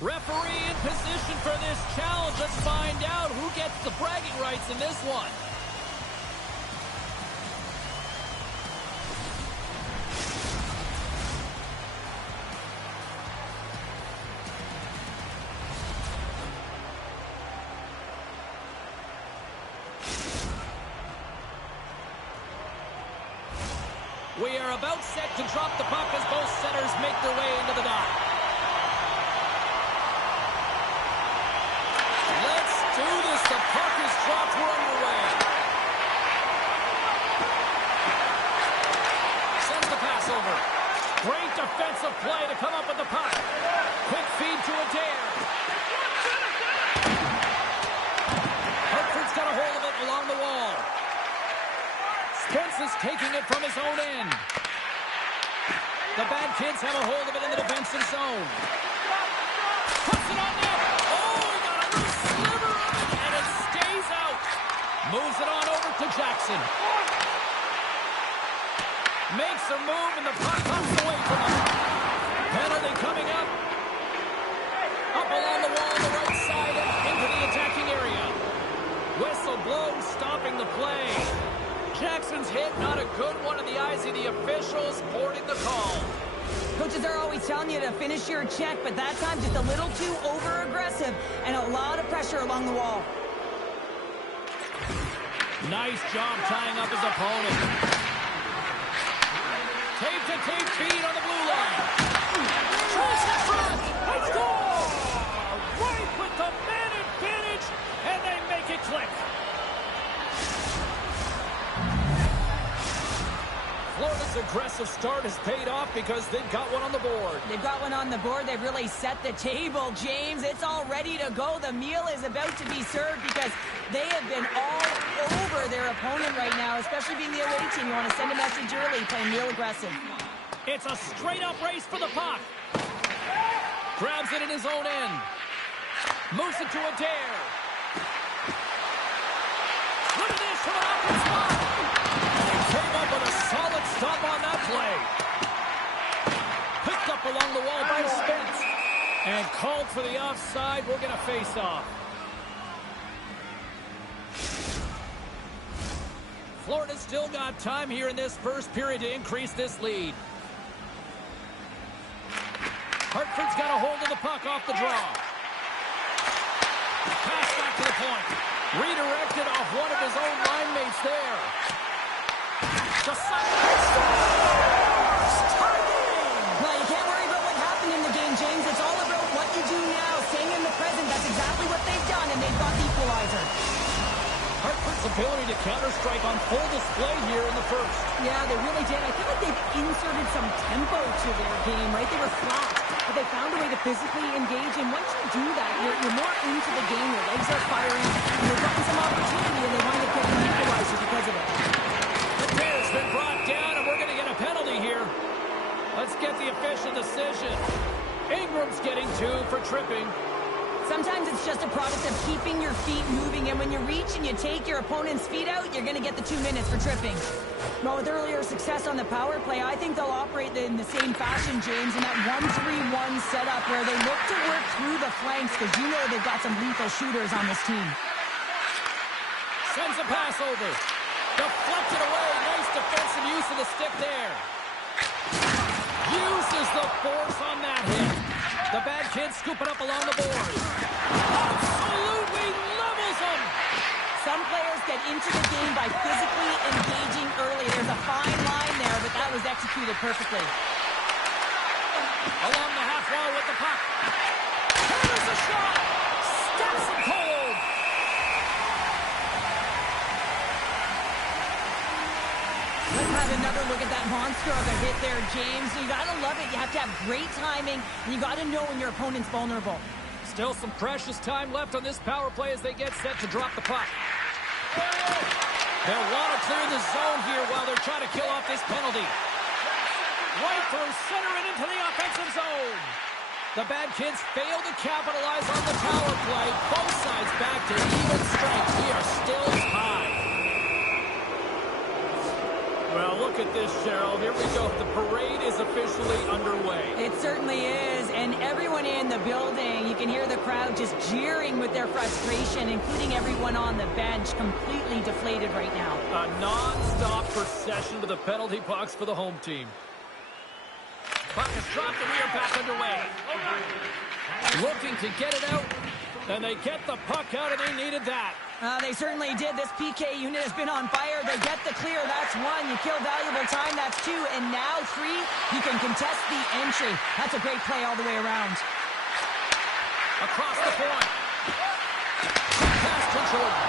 Referee in position for this challenge. Let's find out who gets the bragging rights in this one. We are about set to drop the puck as both setters make their way into the dock. Let's do this. The puck is dropped. We're underway. Sends the pass over. Great defensive play to come up with the puck. Quick feed to Adair. Hartford's got a hold of it along the wall. Spence is taking it from his own end. The bad kids have a hold of it in the defensive zone. Puts it on net. Oh, he got a little sliver of it, and it stays out. Moves it on over to Jackson. Makes a move, and the puck comes away from him. Penalty coming up. Up along the wall on the right side and into the attacking area. Whistle blown, stopping the play. Jackson's hit, not a good one in the eyes of the officials, boarding the call. Coaches are always telling you to finish your check, but that time just a little too over-aggressive and a lot of pressure along the wall. Nice job tying up his opponent. Tape-to-tape feed on the blue line. Tries in front. Let's go! Right with the man advantage, and they make it click. Florida's aggressive start has paid off because they've got one on the board. They've got one on the board. They've really set the table, James. It's all ready to go. The meal is about to be served because they have been all over their opponent right now, especially being the away team. You want to send a message early, playing real aggressive. It's a straight-up race for the puck. Grabs it in his own end. Moves it to Adair. Look at this from an open spot. Came up with a solid stop on that play. Picked up along the wall by Spence. And called for the offside. We're going to face off. Florida's still got time here in this first period to increase this lead. Hartford's got a hold of the puck off the draw. Pass back to the point. Redirected off one of his own line mates there. Well, you can't worry about what happened in the game, James. It's all about what you do now, staying in the present. That's exactly what they've done, and they've got the equalizer. Hartford's ability to counter-strike on full display here in the first. Yeah, they really did. I feel like they've inserted some tempo to their game, right? They were flat, but they found a way to physically engage, and once you do that, you're more into the game. Your legs are firing, and they've gotten some opportunity, and they wind up getting the equalizer because of it. Bear's been brought down, and we're going to get a penalty here. Let's get the official decision. Ingram's getting 2 for tripping. Sometimes it's just a product of keeping your feet moving, and when you reach and you take your opponent's feet out, you're going to get the 2 minutes for tripping. Well, with earlier success on the power play, I think they'll operate in the same fashion, James, in that 1-3-1 setup where they look to work through the flanks because you know they've got some lethal shooters on this team. Sends a pass over. Deflected away. Nice defensive use of the stick there. Uses the force on that hit. The bad kids scoop it up along the boards. Absolutely levels them. Some players get into the game by physically engaging early. There's a fine line there, but that was executed perfectly. Along the half wall with the puck. Here's a shot. Steps it cold. Let's have another look at that monster of a hit there, James. You got to love it. You have to have great timing, and you got to know when your opponent's vulnerable. Still some precious time left on this power play as they get set to drop the puck. They'll want to clear the zone here while they're trying to kill off this penalty. Right through center and into the offensive zone. The bad kids fail to capitalize on the power play. Both sides back to even strength. We are still tied. Well, look at this, Cheryl. Here we go. The parade is officially underway. It certainly is, and everyone in the building, you can hear the crowd just jeering with their frustration, including everyone on the bench, completely deflated right now. A non-stop procession to the penalty box for the home team. Puck is dropped and we are back underway. Looking to get it out, and they get the puck out, and they needed that. They certainly did. This PK unit has been on fire. They get the clear. That's one. You kill valuable time. That's two. And now three, you can contest the entry. That's a great play all the way around. Across the point. Pass to Jordan.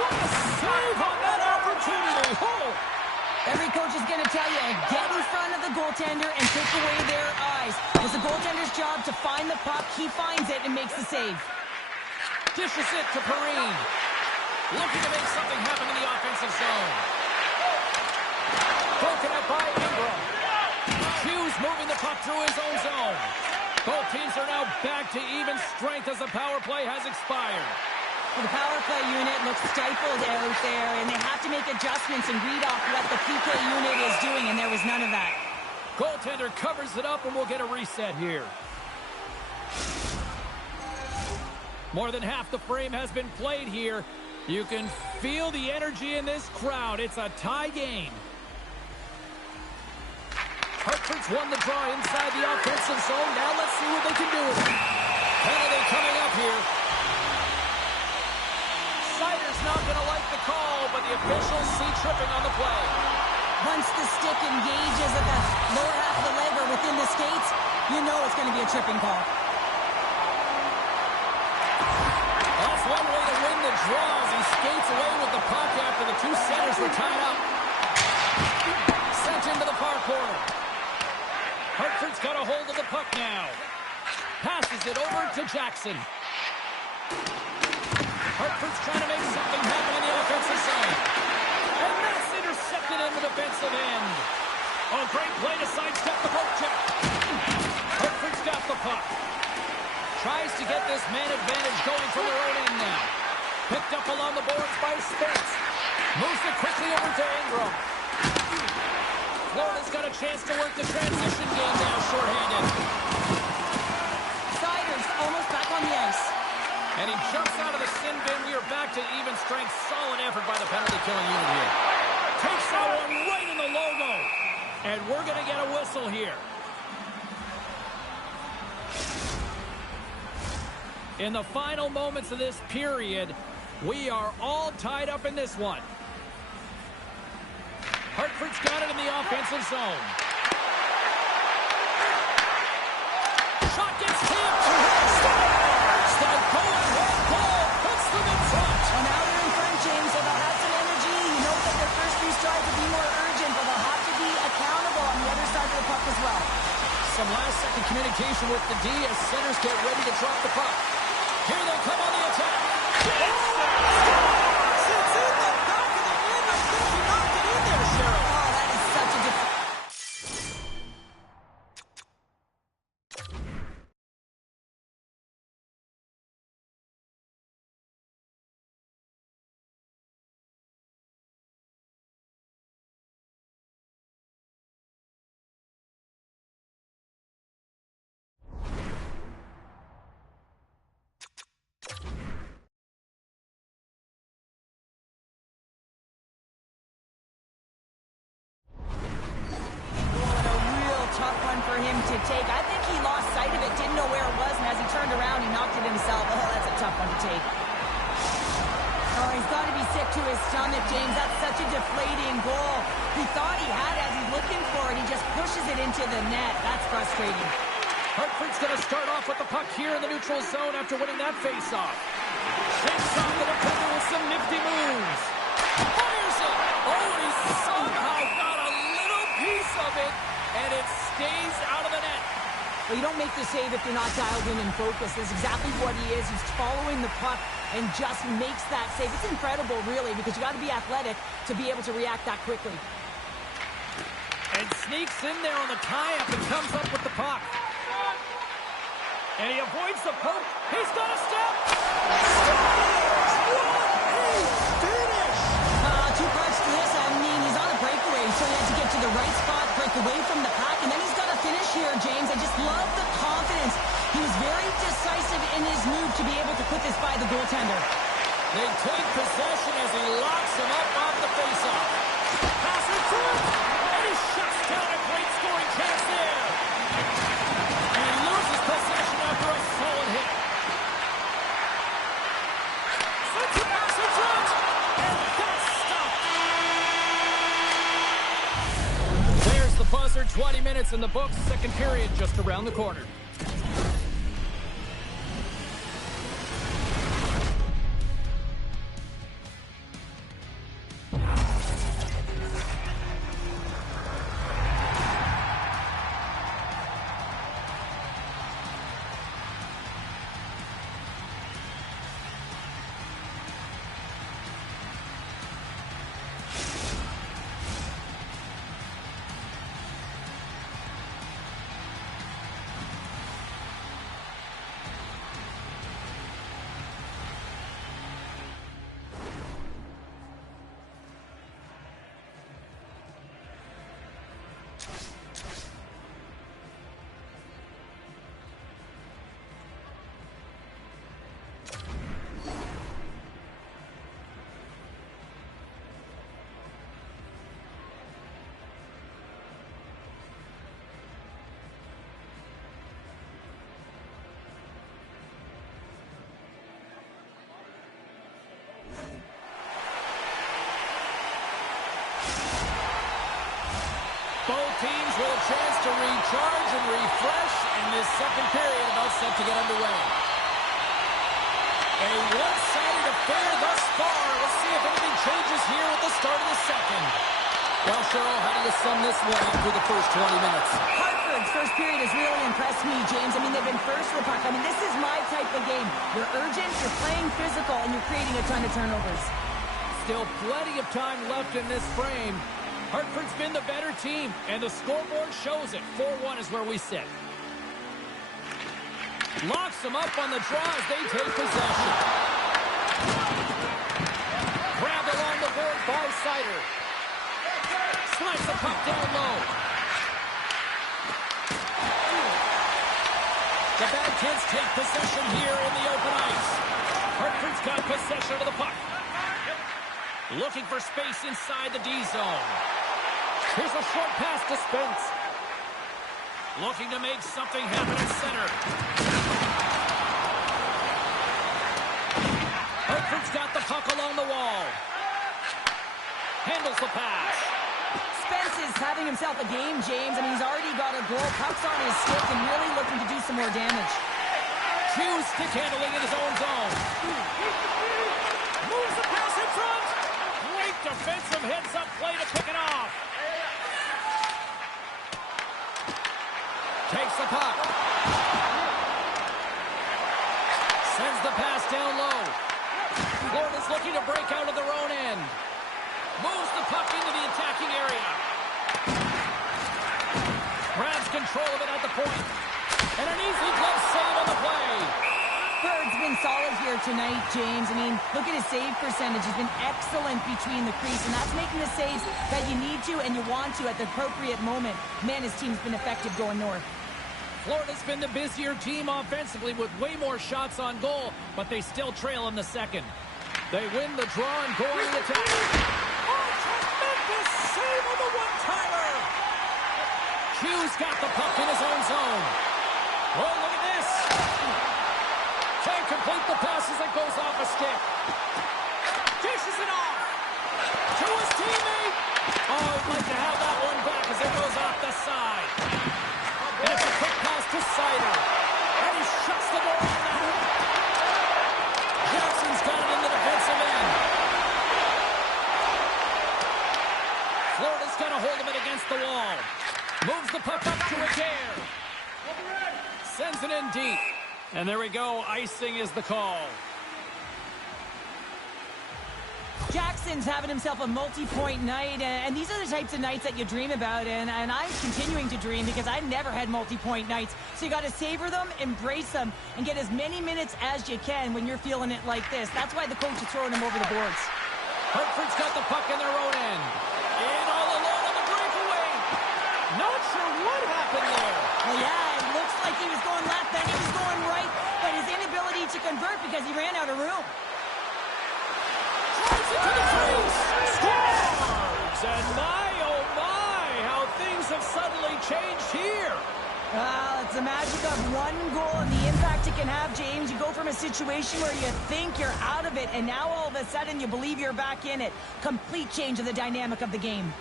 What a save on that opportunity. Oh! Every coach is going to tell you, get in front of the goaltender and take away their eyes. It's the goaltender's job to find the puck. He finds it and makes the save. Dishes it to Perrine. Looking to make something happen in the offensive zone. Broken up by Ingram. Hughes moving the puck through his own zone. Both teams are now back to even strength as the power play has expired. Well, the power play unit looks stifled out there, and they have to make adjustments and read off what the PK unit is doing, and there was none of that. Goaltender covers it up, and we'll get a reset here. More than half the frame has been played here. You can feel the energy in this crowd. It's a tie game. Hartford's won the draw inside the offensive zone. Now let's see what they can do with it. Penalty coming up here. Sider's not going to like the call, but the officials see tripping on the play. Once the stick engages at the lower half of the leg or within the skates, you know it's going to be a tripping call. That's one way to win the draw as he skates away with the puck after the two centers were tied up. Sent into the far corner. Hartford's got a hold of the puck now. Passes it over to Jackson. Hartford's trying to make something happen in the offensive zone. And that's intercepted in the defensive end. Oh, great play to sidestep the poke check. Hartford's got the puck. Tries to get this man advantage going from their own end now. Picked up along the boards by Spence. Moves it quickly over to Ingram. Florida's got a chance to work the transition game now, shorthanded. Siders almost back on the ice. And he jumps out of the sin bin. We are back to even strength. Solid effort by the penalty-killing unit here. Takes that one right in the logo. And we're going to get a whistle here. In the final moments of this period, we are all tied up in this one. Hartford's got it in the offensive zone. Shot gets tipped. Stars, the go-ahead goal puts them in front. Well, now they're in front, James, so they'll have some energy. You know that their first few strides will be more urgent, but they'll have to be accountable on the other side of the puck as well. Some last-second communication with the D as centers get ready to drop the puck. Here they come on the attack. It's in the back of the net. I think he knocked it in there, Cheryl. Oh, that is such a difference. For him to take. I think he lost sight of it, didn't know where it was, and as he turned around, he knocked it himself. Oh, that's a tough one to take. Oh, he's got to be sick to his stomach, James. That's such a deflating goal. He thought he had it as he's looking for it. He just pushes it into the net. That's frustrating. Hartford's going to start off with the puck here in the neutral zone after winning that face-off. Shakes off the defender with some nifty moves. Fires it. Oh, and he somehow got a little piece of it, and it stays out of the net. Well, you don't make the save if you're not dialed in and focused. That's exactly what he is. He's following the puck and just makes that save. It's incredible, really, because you got to be athletic to be able to react that quickly. And sneaks in there on the tie-up and comes up with the puck. And he avoids the poke. He's got a step. Two parts to this. I mean, he's on a breakaway, so him up off the faceoff. Pass in front, and he shuts down a great scoring chance there. And he loses possession after a solid hit. Sends a pass in front, and that's stopped. There's the buzzer. 20 minutes in the books. Second period just around the corner. Both teams with a chance to recharge and refresh, and this second period about set to get underway. A one-sided affair thus far. Let's see if anything changes here at the start of the second. Well, Cheryl, how do you sum this one up through the first 20 minutes? Hartford's first period has really impressed me, James. I mean, they've been first to the puck. I mean, this is my type of game. You're urgent, you're playing physical, and you're creating a ton of turnovers. Still plenty of time left in this frame. Hartford's been the better team, and the scoreboard shows it. 4-1 is where we sit. Locks them up on the draw as they take possession. Grabbed along the board by Sider. Slides the puck down low. The Bobcats take possession here in the open ice. Hartford's got possession of the puck. Looking for space inside the D zone. Here's a short pass to Spence. Looking to make something happen at center. Hartford's got the puck along the wall. Handles the pass. Spence is having himself a game, James. I mean, he's already got a goal. Puck's on his stick and really looking to do some more damage. Hughes stick handling in his own zone. Moves the pass in front. Great defensive heads-up play to pick it off. Takes the puck. Sends the pass down low. Florida's looking to break out of their own end. Moves the puck into the attacking area. Grabs control of it at the point. And an easy glove save on the play. Bird's been solid here tonight, James. I mean, look at his save percentage. He's been excellent between the crease, and that's making the saves that you need to and you want to at the appropriate moment. Man, his team's been effective going north. Florida's been the busier team offensively with way more shots on goal, but they still trail in the second. They win the draw and go on the attack. Oh, tremendous save on the one-timer! Hughes got the puck in his own zone. Oh, look at this! Can't complete the pass as it goes off a stick. Dishes it off! To his teammate! Oh, I'd like to have that one back as it goes off the side. And it's a quick pass to Sider. And he shuts the door on that. Jackson's got it in the defensive end. Florida's got a hold of it against the wall. Moves the puck up to Adair. Sends it in deep. And there we go. Icing is the call. Jackson's having himself a multi-point night, and these are the types of nights that you dream about, and I'm continuing to dream because I've never had multi-point nights. So you got to savor them, embrace them, and get as many minutes as you can when you're feeling it like this. That's why the coach is throwing them over the boards. Hartford's got the puck in their own end. In all alone on the breakaway. Not sure what happened there. Well, yeah, it looks like he was going left, then he was going right, but his inability to convert because he ran out of room. Drives it to the crease. effect it can have, James. You go from a situation where you think you're out of it, and now all of a sudden you believe you're back in it. Complete change of the dynamic of the game.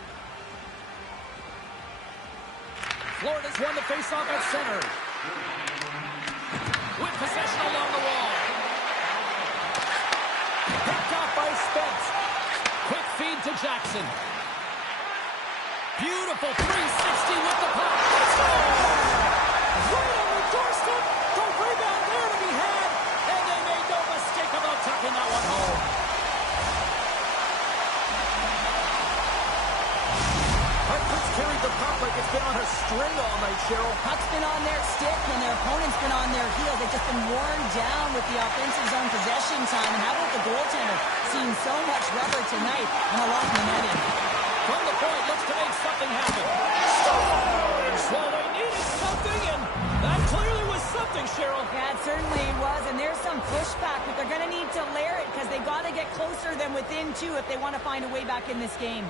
Florida's won the faceoff at center. With possession along the wall. Picked off by Spence. Quick feed to Jackson. Beautiful 360 with the puck. Right on the doorstep. The rebound there to be had. And they made no mistake about tucking that one home. Hartford's carried the puck like it's been on a string all night, Cheryl. Puck's been on their stick when their opponent's been on their heels. They've just been worn down with the offensive zone possession time. And how about the goaltender? Seeing so much rubber tonight and a lot in the netting. From the point, looks to make something happen. Scores! Well, they needed something, and that clearly was something, Cheryl. Yeah, it certainly was, and there's some pushback, but they're going to need to layer it because they got to get closer than within two if they want to find a way back in this game.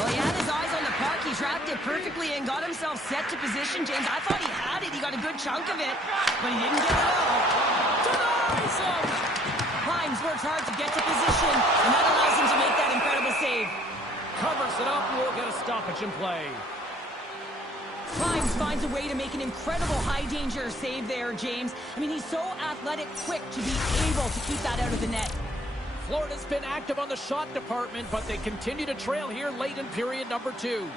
Well, he had his eyes on the puck. He tracked it perfectly and got himself set to position, James. I thought he had it. He got a good chunk of it, but he didn't get it all. Denies him! Himes works hard to get to position, and that allows him to make that incredible save. Covers it up, and we'll get a stoppage in play. Himes finds a way to make an incredible high-danger save there, James. I mean, he's so athletic, quick to be able to keep that out of the net. Florida's been active on the shot department, but they continue to trail here late in period number 2.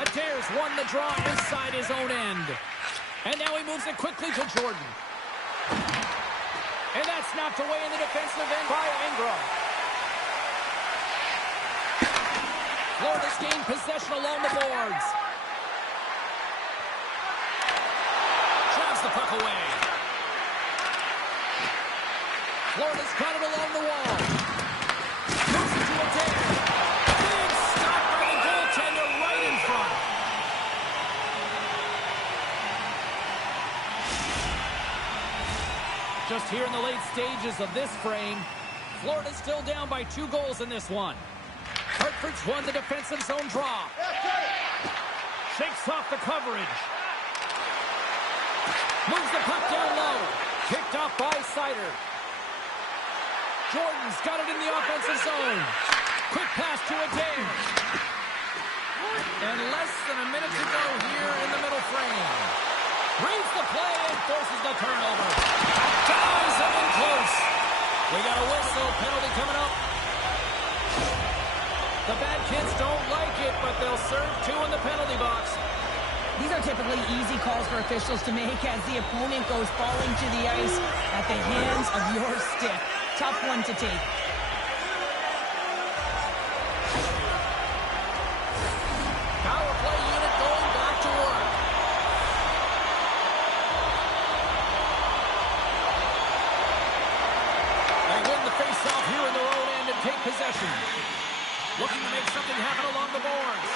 Adair's won the draw inside his own end. And now he moves it quickly to Jordan. And that's knocked away in the defensive end by Ingram. Florida's gained possession along the boards. Drives the puck away. Florida's got it along the wall. Moves it to Adair. Big stop by the goaltender right in front. Just here in the late stages of this frame, Florida's still down by 2 goals in this one. Hartford's won the defensive zone draw. Shakes off the coverage. Moves the puck down low. Picked off by Sider. Jordan's got it in the offensive zone. Quick pass to Adair. And less than a minute to go here in the middle frame. Reads the play and forces the turnover. Ties him in close. We got a whistle. Penalty coming up. The bad kids don't like it, but they'll serve 2 in the penalty box. These are typically easy calls for officials to make as the opponent goes falling to the ice at the hands of your stick. Tough one to take. Power play unit going back to work. They win the face-off here in their own end and take possession. Looking to make something happen along the boards.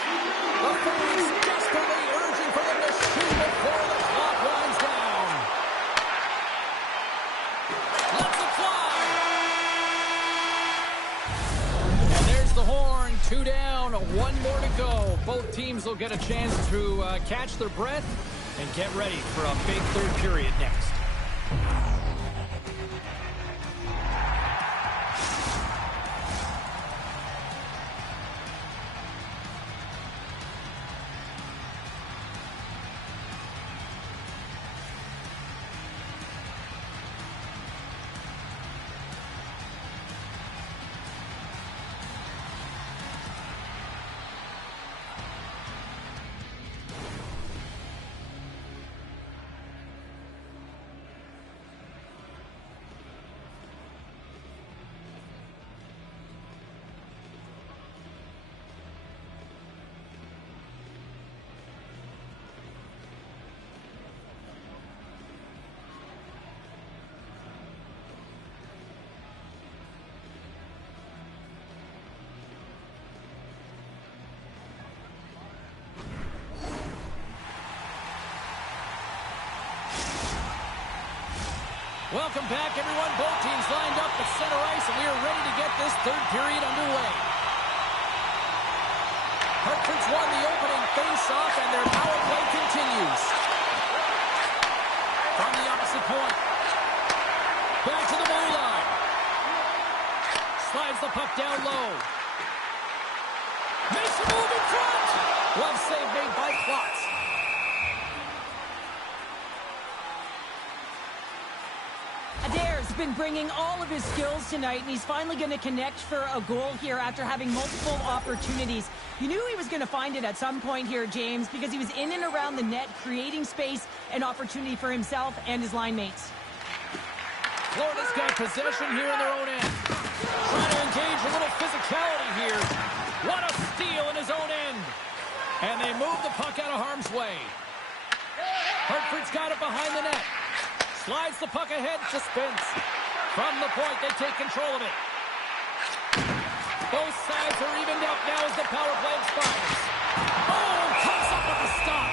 The fans desperately urging for them to shoot before the clock winds down. Lets it fly. And there's the horn. 2 down, 1 more to go. Both teams will get a chance to catch their breath and get ready for a big third period next. Welcome back, everyone. Both teams lined up at center ice, and we are ready to get this third period underway. Hartford's won the opening face-off, and their power play continues. it point. Back to the blue line. Slides the puck down low. Makes a move in front. Glove save made by Klotz. Adair's been bringing all of his skills tonight, and he's finally going to connect for a goal here after having multiple opportunities. You knew he was going to find it at some point here, James, because he was in and around the net, creating space and opportunity for himself and his line mates. Florida's got possession here in their own end. Trying to engage a little physicality here. What a steal in his own end. And they move the puck out of harm's way. Hartford's got it behind the net. Slides the puck ahead to Spence. From the point, they take control of it. Both sides are evened up now as the power play expires. Oh, comes up with a stop.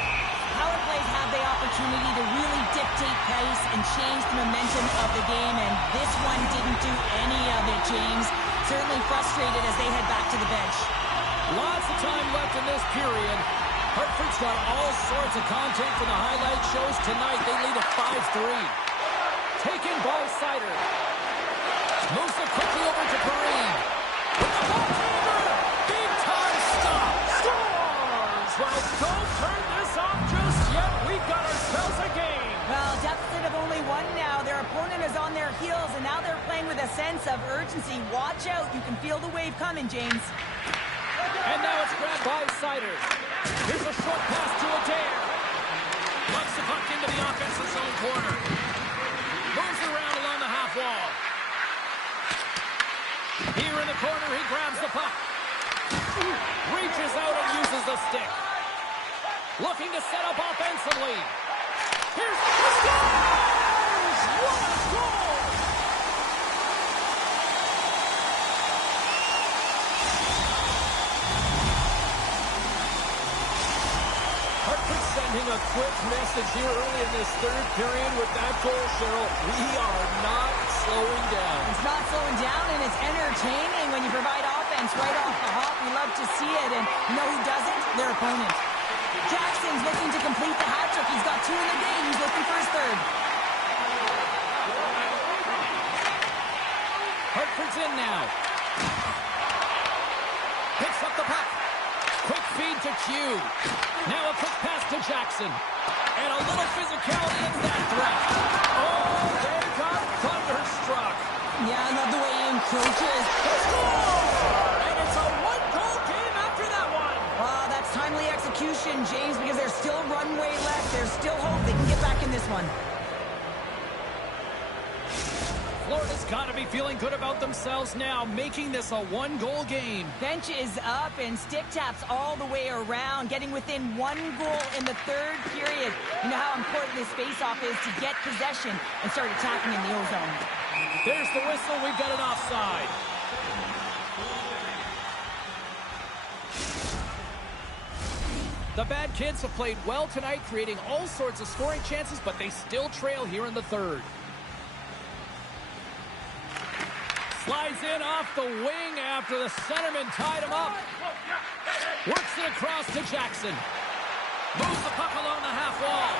Power plays have the opportunity to really dictate pace and change the momentum of the game, and this one didn't do any of it, James. Certainly frustrated as they head back to the bench. Lots of time left in this period. Hartford's got all sorts of content for the highlight shows tonight. They lead at 5-3. Taken by Sider. Moves it quickly over to Perrine. With the ball big time stop. Scores! Well, don't turn this off just yet. We've got ourselves a game. Well, deficit of only one now. Their opponent is on their heels, and now they're playing with a sense of urgency. Watch out. You can feel the wave coming, James. And now it's grabbed by Sider. Here's a short pass to Adair. Lugs the puck into the offensive zone corner. Moves it around along the half wall. Here in the corner, he grabs the puck. Reaches out and uses the stick. Looking to set up offensively. Here's the scores! What a goal! Hartford sending a quick message here early in this third period with that goal, Cheryl. We are not slowing down. It's not slowing down, and it's entertaining when you provide offense right off the hop. We love to see it, and you know who doesn't? Their opponent. Jackson's looking to complete the hat trick. He's got 2 in the game. He's looking for his third. Hartford's in now. Picks up the puck. Quick feed to Q. Now a quick pass to Jackson. And a little physicality in that threat. Oh, they got thunderstruck. Yeah, I love the way he encroaches. Score! And it's a one-goal game after that one. That's timely execution, James, because there's still runway left. There's still hope they can get back in this one. Florida's got to be feeling good about themselves now, making this a one-goal game. Bench is up and stick taps all the way around, getting within 1 goal in the third period. You know how important this face-off is to get possession and start attacking in the O-zone. There's the whistle. We've got an offside. The Bad Kids have played well tonight, creating all sorts of scoring chances, but they still trail here in the third. Slides in off the wing after the centerman tied him up. Works it across to Jackson. Moves the puck along the half wall.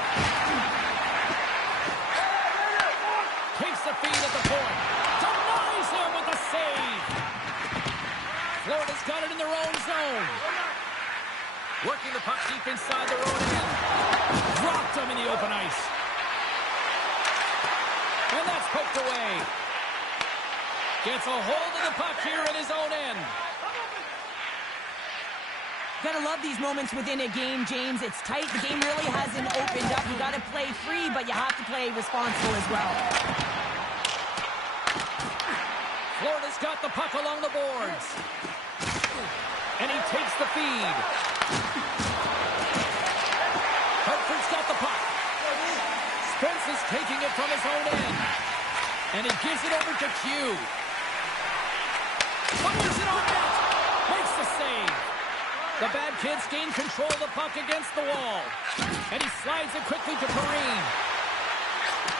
Takes the feed at the point. Denies him with a save. Florida's got it in their own zone. Working the puck deep inside their own end. Dropped him in the open ice. And that's poked away. Gets a hold of the puck here in his own end. Gotta love these moments within a game, James. It's tight. The game really hasn't opened up. You gotta play free, but you have to play responsible as well. Florida's got the puck along the boards. And he takes the feed. Hartford's got the puck. Spence is taking it from his own end. And he gives it over to Q. Fires it on net. Makes the save. The Bad Kids gain control of the puck against the wall. And he slides it quickly to Perrine.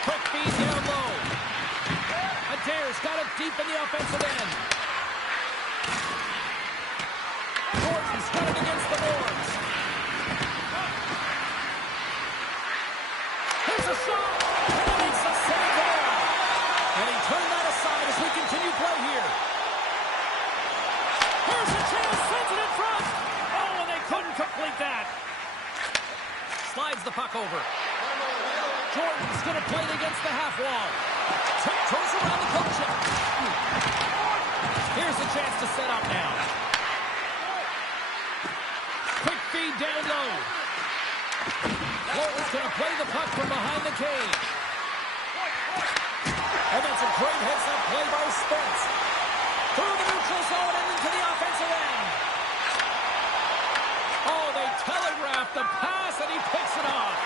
Quick feed down low. Adair's got it deep in the offensive end. Gordon's got it against the boards. Here's a shot. And he makes the it in front. Oh, and they couldn't complete that. Slides the puck over. Jordan's going to play it against the half wall. Tiptoes around the poke check. Here's a chance to set up now. Quick feed down low. Florida's going to play the puck from behind the cage. And that's a great heads-up play by Spence. Through the neutral zone and into the offensive end. Oh, they telegraphed the pass, and he picks it off.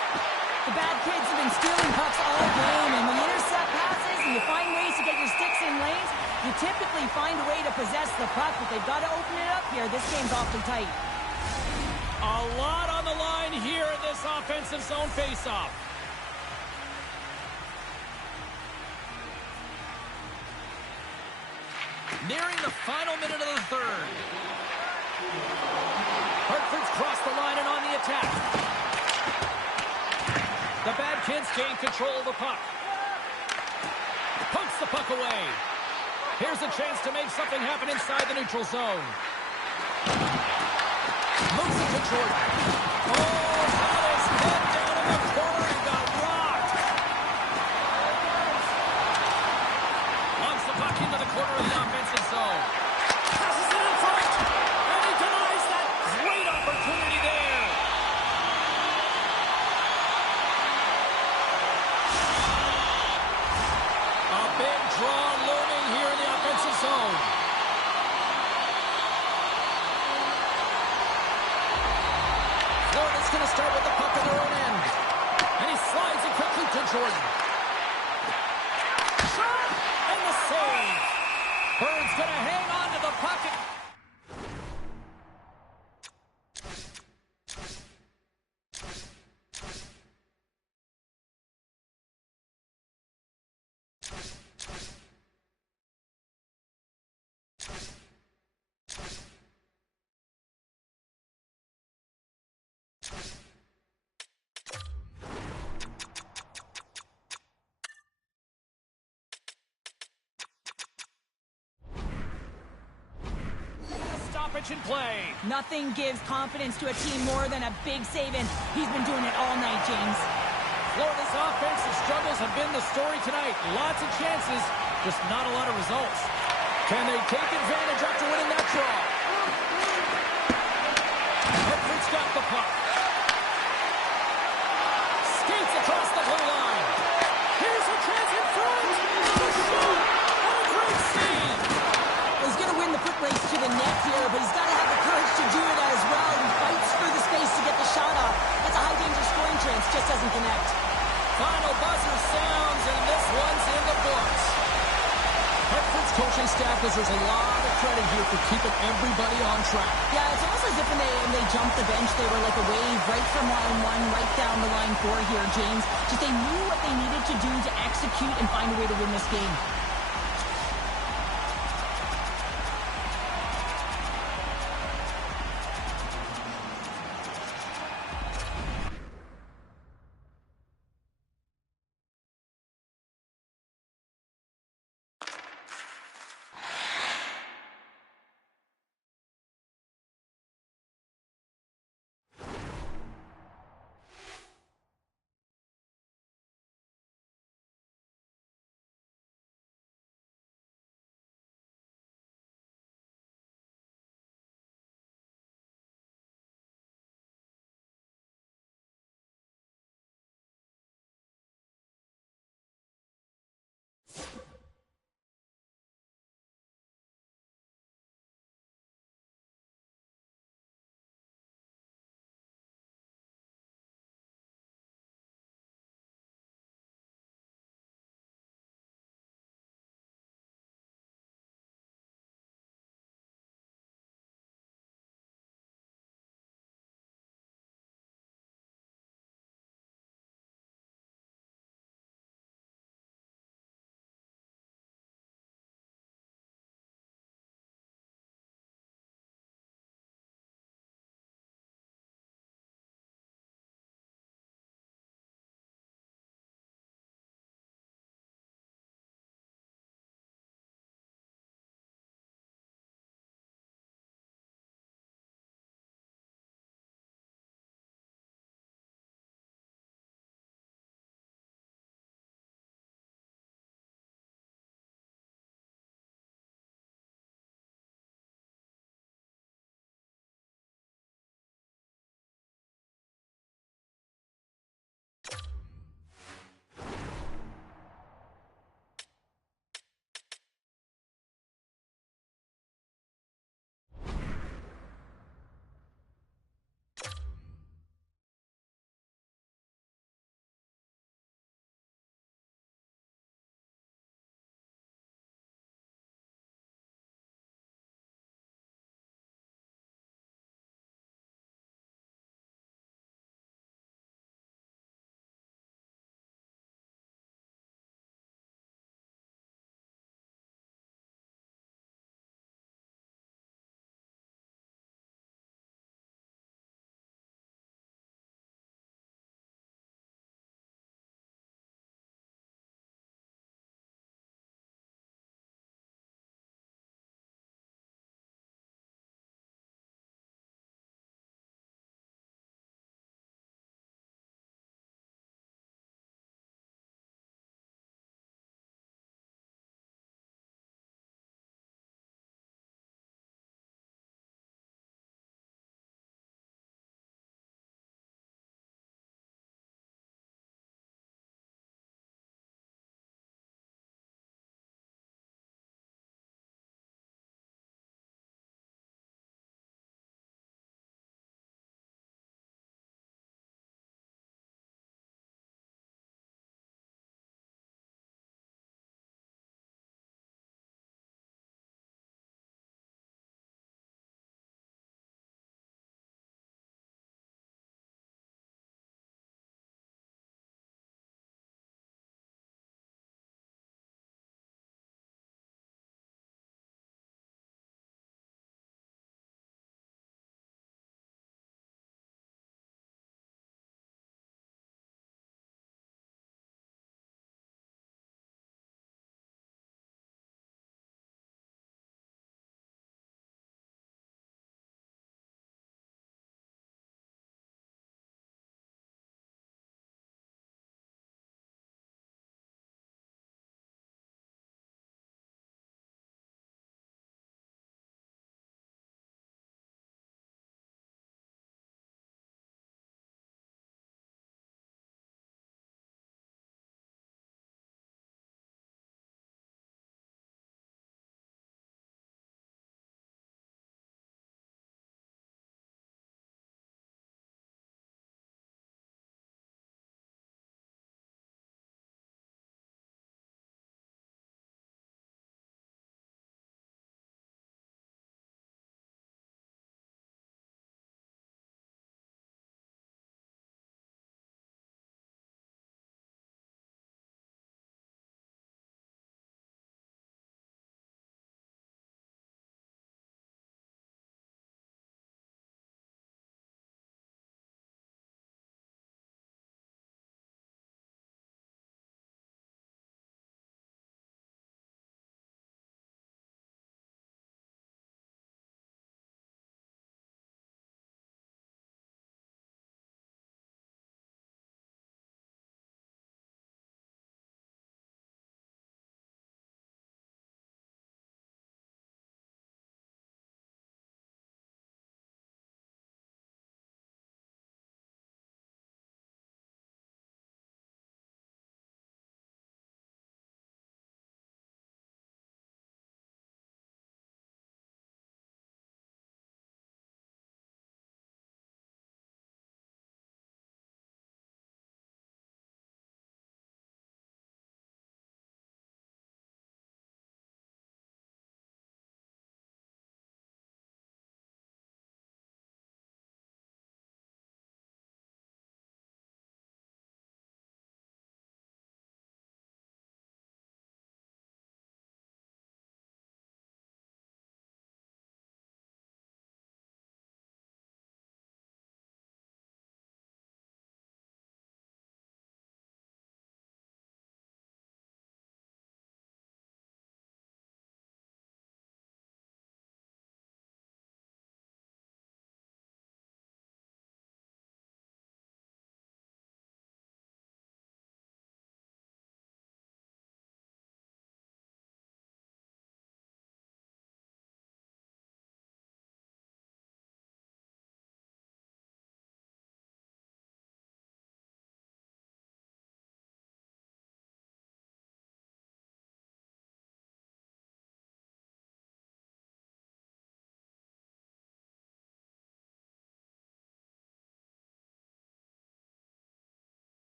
The bad kids have been stealing pucks all game, and when you intercept passes and you find ways to get your sticks in lanes, you typically find a way to possess the puck, but they've got to open it up here. This game's awfully tight. A lot on the line here in this offensive zone faceoff. Nearing the final minute of the third. Hartford's crossed the line and on the attack. The bad kids gain control of the puck. Punts the puck away. Here's a chance to make something happen inside the neutral zone. Moves it to Jordan. Oh, got his head down in the corner and got rocked. Launch the puck into the corner of the offensive zone. Passes it in front. And he denies that great opportunity there. A big draw looming here in the offensive zone. Florida's going to start with the puck at their own end. And he slides it quickly to Jordan. Shot! And the save. Bird's going to hang on to the puck. Stoppage in play. Nothing gives confidence to a team more than a big save, and he's been doing it all night, James. Florida's offensive struggles have been the story tonight. Lots of chances, just not a lot of results. Can they take advantage after winning that draw? Hartford's got the puck. Skates across the blue line. Here's a chance in front. The shot. What a great save. He's going to win the foot race to the net here, but he's got to have the courage to do it as well. He fights for the space to get the shot off. That's a high-danger scoring chance, just doesn't connect. Final buzzer sounds, and this one's in the books. Hartford's coaching staff deserves a lot of credit here for keeping everybody on track. Yeah, it's almost as if when they jumped the bench, they were like a wave right from line 1 right down to line 4 here, James. Just they knew what they needed to do to execute and find a way to win this game.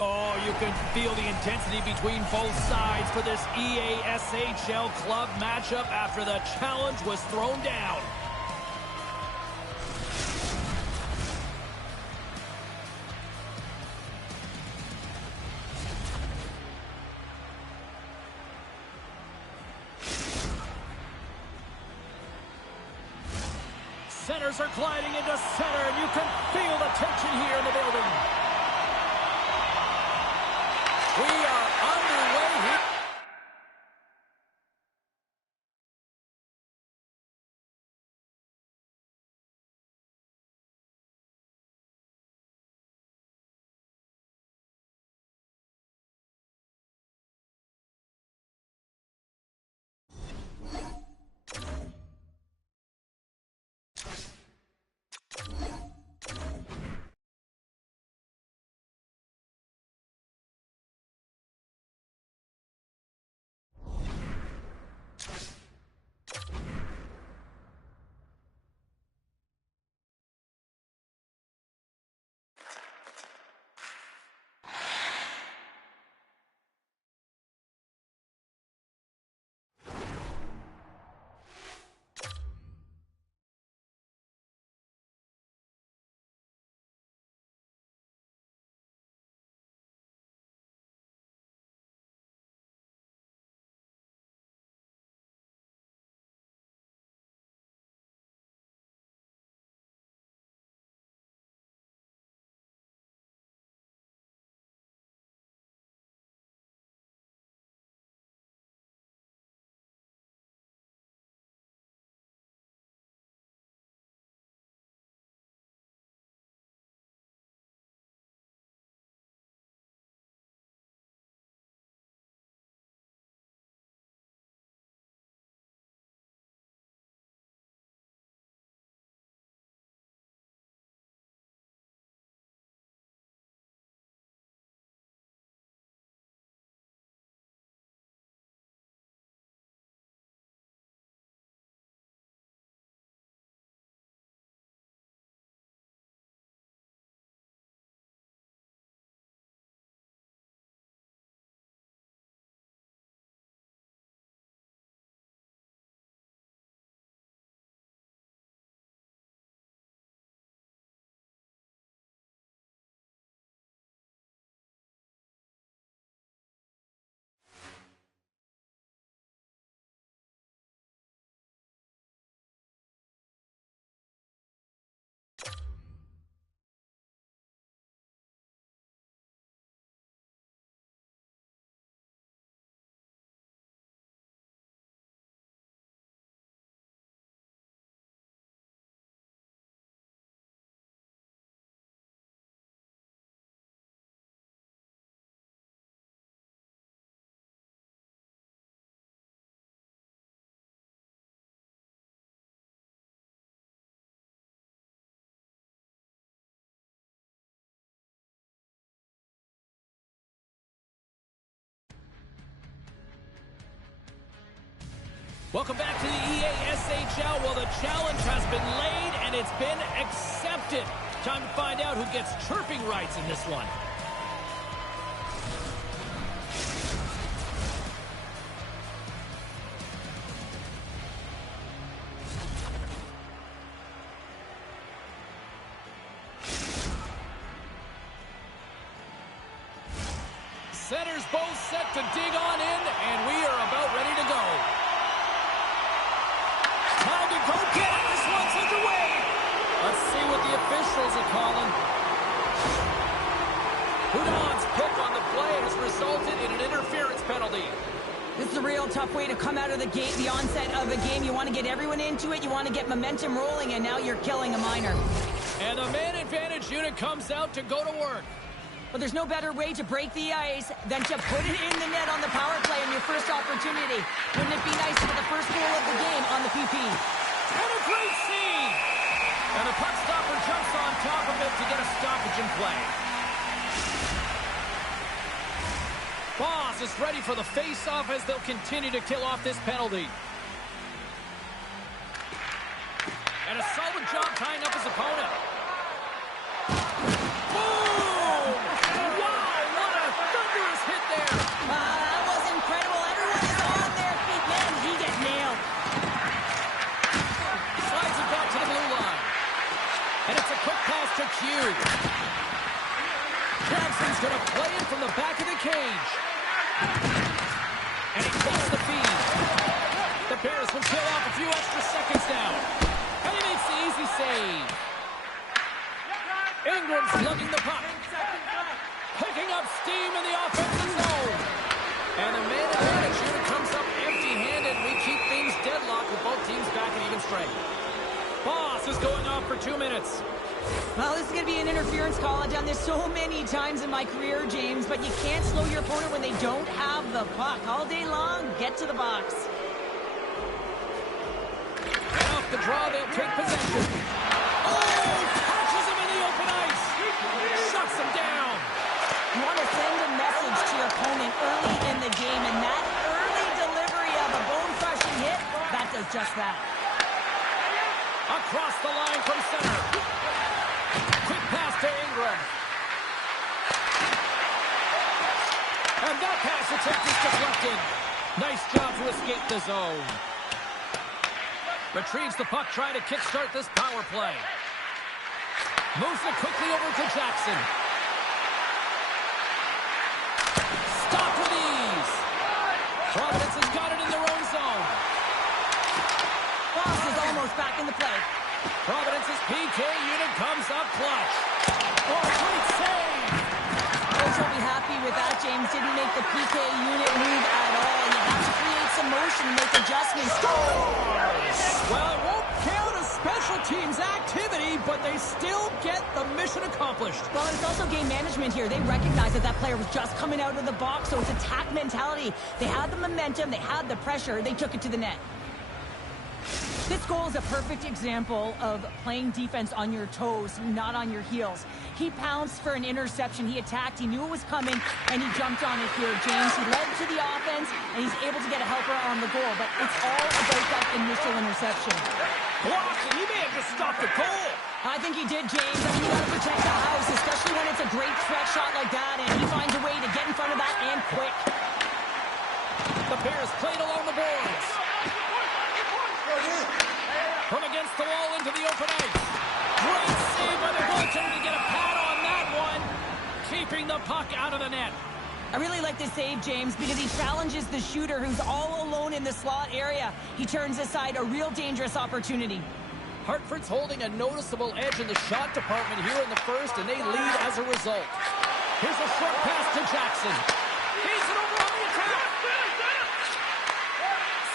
Oh, you can feel the intensity between both sides for this EASHL club matchup after the challenge was thrown down. Centers are gliding into center, and you can feel the tension here in the building. We are underway here. Welcome back to the EASHL. Well, the challenge has been laid, and it's been accepted. Time to find out who gets chirping rights in this one. Centers both set to dig on in, and we are about ready to go. Time to go get it. This one's underway. Let's see what the officials are calling. Houdon's pick on the play has resulted in an interference penalty. This is a real tough way to come out of the gate, the onset of a game. You want to get everyone into it. You want to get momentum rolling, and now you're killing a minor. And the man advantage unit comes out to go to work. But there's no better way to break the ice than to put it in the net on the power play on your first opportunity. Wouldn't it be nice to get the first goal of the game on the PP? And a great save! And the puck stopper jumps on top of it to get a stoppage in play. Boss is ready for the face-off as they'll continue to kill off this penalty. And a solid job tying up his opponent. Boom! Wow, what Jackson's going to play it from the back of the cage. And he takes the feed. The Bears will kill off a few extra seconds now. And he makes the easy save. Ingram's lugging the puck. Picking up steam in the offensive zone. And the man advantage here comes up empty-handed. We keep things deadlocked with both teams back at even strength. Boss is going off for 2 minutes. Well, this is going to be an interference call. I've done this so many times in my career, James, but you can't slow your opponent when they don't have the puck. All day long, get to the box. And off the draw, they'll take possession. Oh, catches him in the open ice. Shuts him down. You want to send a message to your opponent early in the game, and that early delivery of a bone-crushing hit, that does just that. Across the line from center. Quick pass to Ingram. And that pass attempt is deflected. Nice job to escape the zone. Retrieves the puck, trying to kickstart this power play. Moves it quickly over to Jackson. Stop with ease. Providence has got it in their own zone. Boss is almost back in the play. Providence's PK unit comes up clutch. Oh, great save! Coach will be happy with that, James. Didn't make the PK unit move at all. You have to create some motion, make adjustments. Well, it won't count as special teams activity, but they still get the mission accomplished. Well, it's also game management here. They recognize that that player was just coming out of the box, so it's attack mentality. They had the momentum, they had the pressure, they took it to the net. This goal is a perfect example of playing defense on your toes, not on your heels. He pounced for an interception. He attacked. He knew it was coming, and he jumped on it here, James. He led to the offense, and he's able to get a helper on the goal. But it's all about that initial interception. Blocking. He may have just stopped the goal. I think he did, James. I mean, you got to protect the house, especially when it's a great threat shot like that, and he finds a way to get in front of that and quick. The Bears played along the boards. From against the wall into the open ice. Great save by the goaltender to get a pad on that one. Keeping the puck out of the net. I really like this save, James, because he challenges the shooter who's all alone in the slot area. He turns aside a real dangerous opportunity. Hartford's holding a noticeable edge in the shot department here in the first, and they lead as a result. Here's a short pass to Jackson. He's it over on the attack.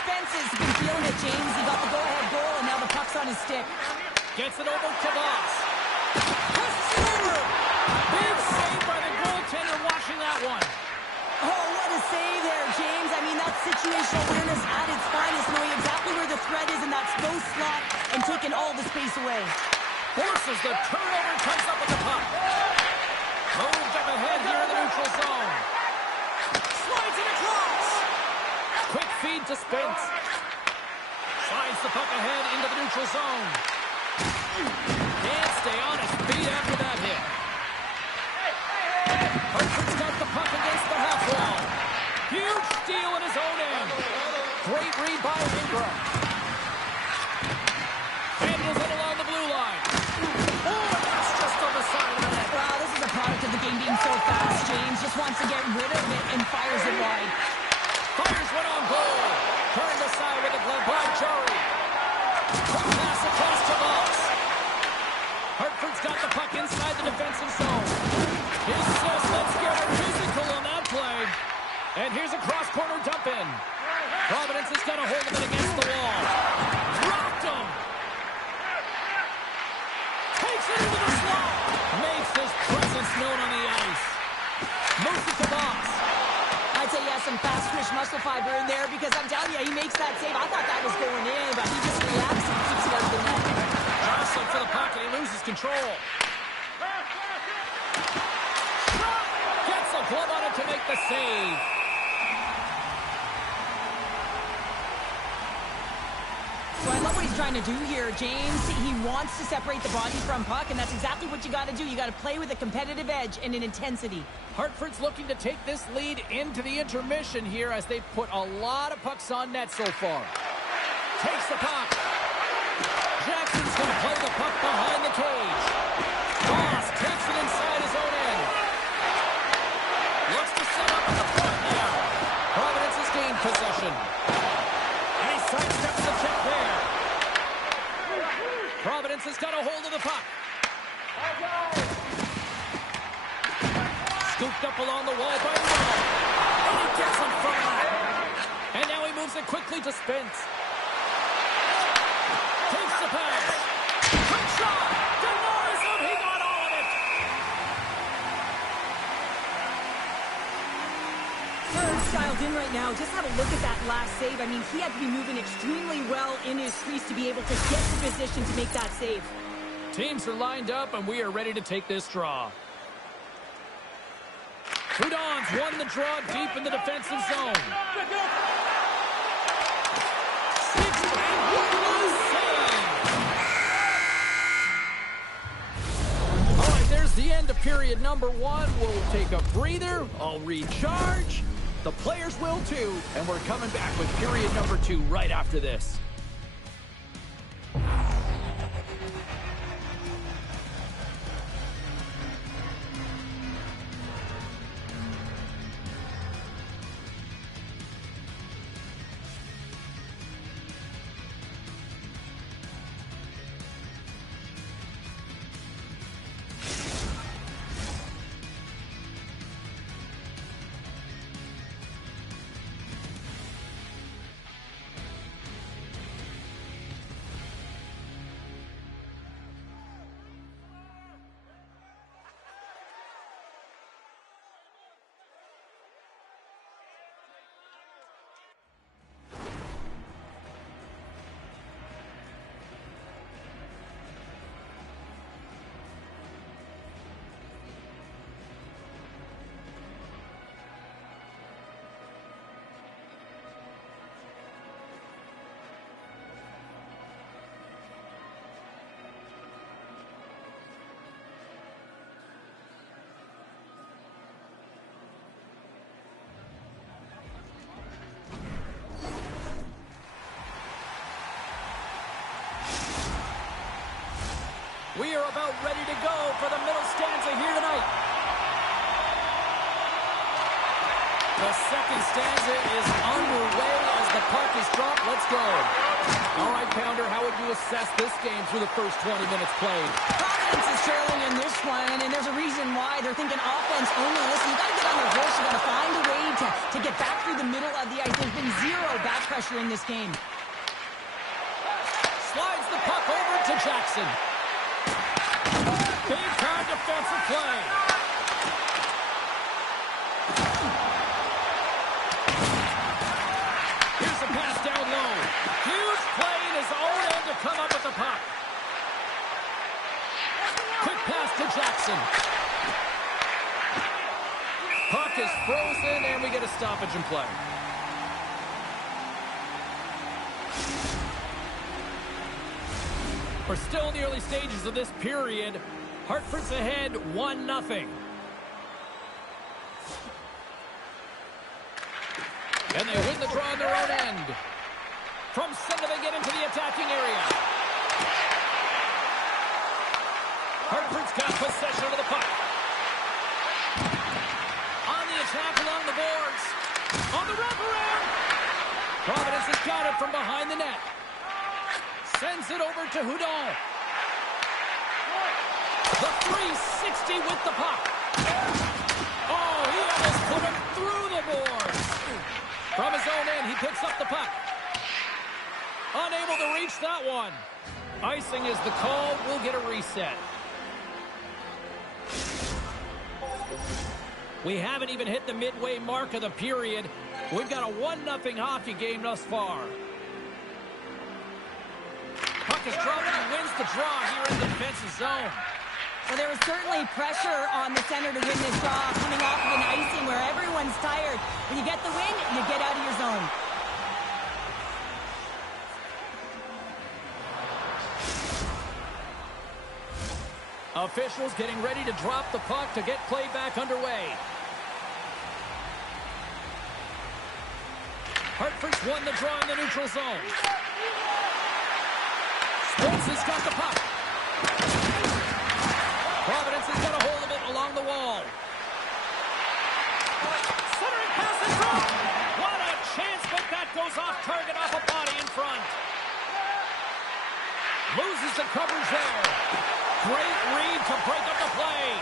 Spence has been feeling it, James. He got the go-ahead goal, and now the puck's on his stick. Gets it over to Voss. Pushes it over. Big save by the goaltender watching that one. Oh, what a save there, James. I mean, that's situational awareness at its finest, knowing exactly where the threat is in that slow slot and taking all the space away. Forces the turnover, comes up with the puck. Moved up ahead here in the neutral zone. Slides it across. Quick feed to Spence. Slides the puck ahead into the neutral zone. Can't stay on his feet after that hit. Hartford's got the puck against the half wall. Huge steal in his own end. Great read by Ingram. Daniels it along the blue line. Oh, that's just on the side of the net. Wow, this is a product of the game being so fast, James. Just wants to get rid of it and fires it wide. Fires one on goal. Turned aside with a glove by Jory. Pass across to Voss. Hartford's got the puck inside the defensive zone. His says, let's get physical on that play. And here's a cross-corner dump in. Providence has got a hold of it against the wall. Dropped him. Takes it into the slot. Makes his presence known on the ice. Moves it to Voss. I'd say he has some fast twitch muscle fiber in there because I'm telling you, he makes that save. I thought that was going in, but he just reacts and keeps it out of the net. Jostling for the puck and he loses control. Gets a glove on it to make the save. So I love what he's trying to do here, James. He wants to separate the body from puck, and that's exactly what you got to do. You got to play with a competitive edge and an intensity. Hartford's looking to take this lead into the intermission here as they've put a lot of pucks on net so far. Takes the puck. Jackson's going to play the puck behind the cage. Voss takes it up along the wall by Will. And he gets him from that. And now he moves it quickly to Spence. Takes the pass. Quick shot. Denies him. He got all of it. Bird's dialed in right now. Just have a look at that last save. I mean, he had to be moving extremely well in his crease to be able to get the position to make that save. Teams are lined up, and we are ready to take this draw. Houdon's won the draw deep in the defensive zone. All right, there's the end of period number 1. We'll take a breather. I'll recharge. The players will too. And we're coming back with period number 2 right after this. We are about ready to go for the middle stanza here tonight. The second stanza is underway as the puck is dropped. Let's go. All right, Pounder, how would you assess this game through the first 20 minutes played? Providence is trailing in this one, and there's a reason why. They're thinking offense only. Listen, you got to get on your horse. You got to find a way to get back through the middle of the ice. There's been zero back pressure in this game. Slides the puck over to Jackson. Big-time defensive play. Here's a pass down low. Huge play in his own end to come up with the puck. Quick pass to Jackson. Puck is frozen, and we get a stoppage in play. We're still in the early stages of this period. Hartford's ahead 1-0. And they win the draw on their own end. From center, they get into the attacking area. Hartford's got possession of the puck. On the attack along the boards. On the wraparound. Providence has got it from behind the net. Sends it over to Houdon. The 360 with the puck. Oh, he almost put him through the boards. From his own end, he picks up the puck. Unable to reach that one. Icing is the call. We'll get a reset. We haven't even hit the midway mark of the period. We've got a 1-0 hockey game thus far. Puck is dropped and he wins the draw here in the defensive zone. Well, there was certainly pressure on the center to win this draw, coming off of an icing where everyone's tired. When you get the win, you get out of your zone. Officials getting ready to drop the puck to get play back underway. Hartford's won the draw in the neutral zone. Spence has got the puck. Providence has got a hold of it along the wall. Centering pass in front. What a chance, but that goes off target off a body in front. Loses the coverage there. Great read to break up the play.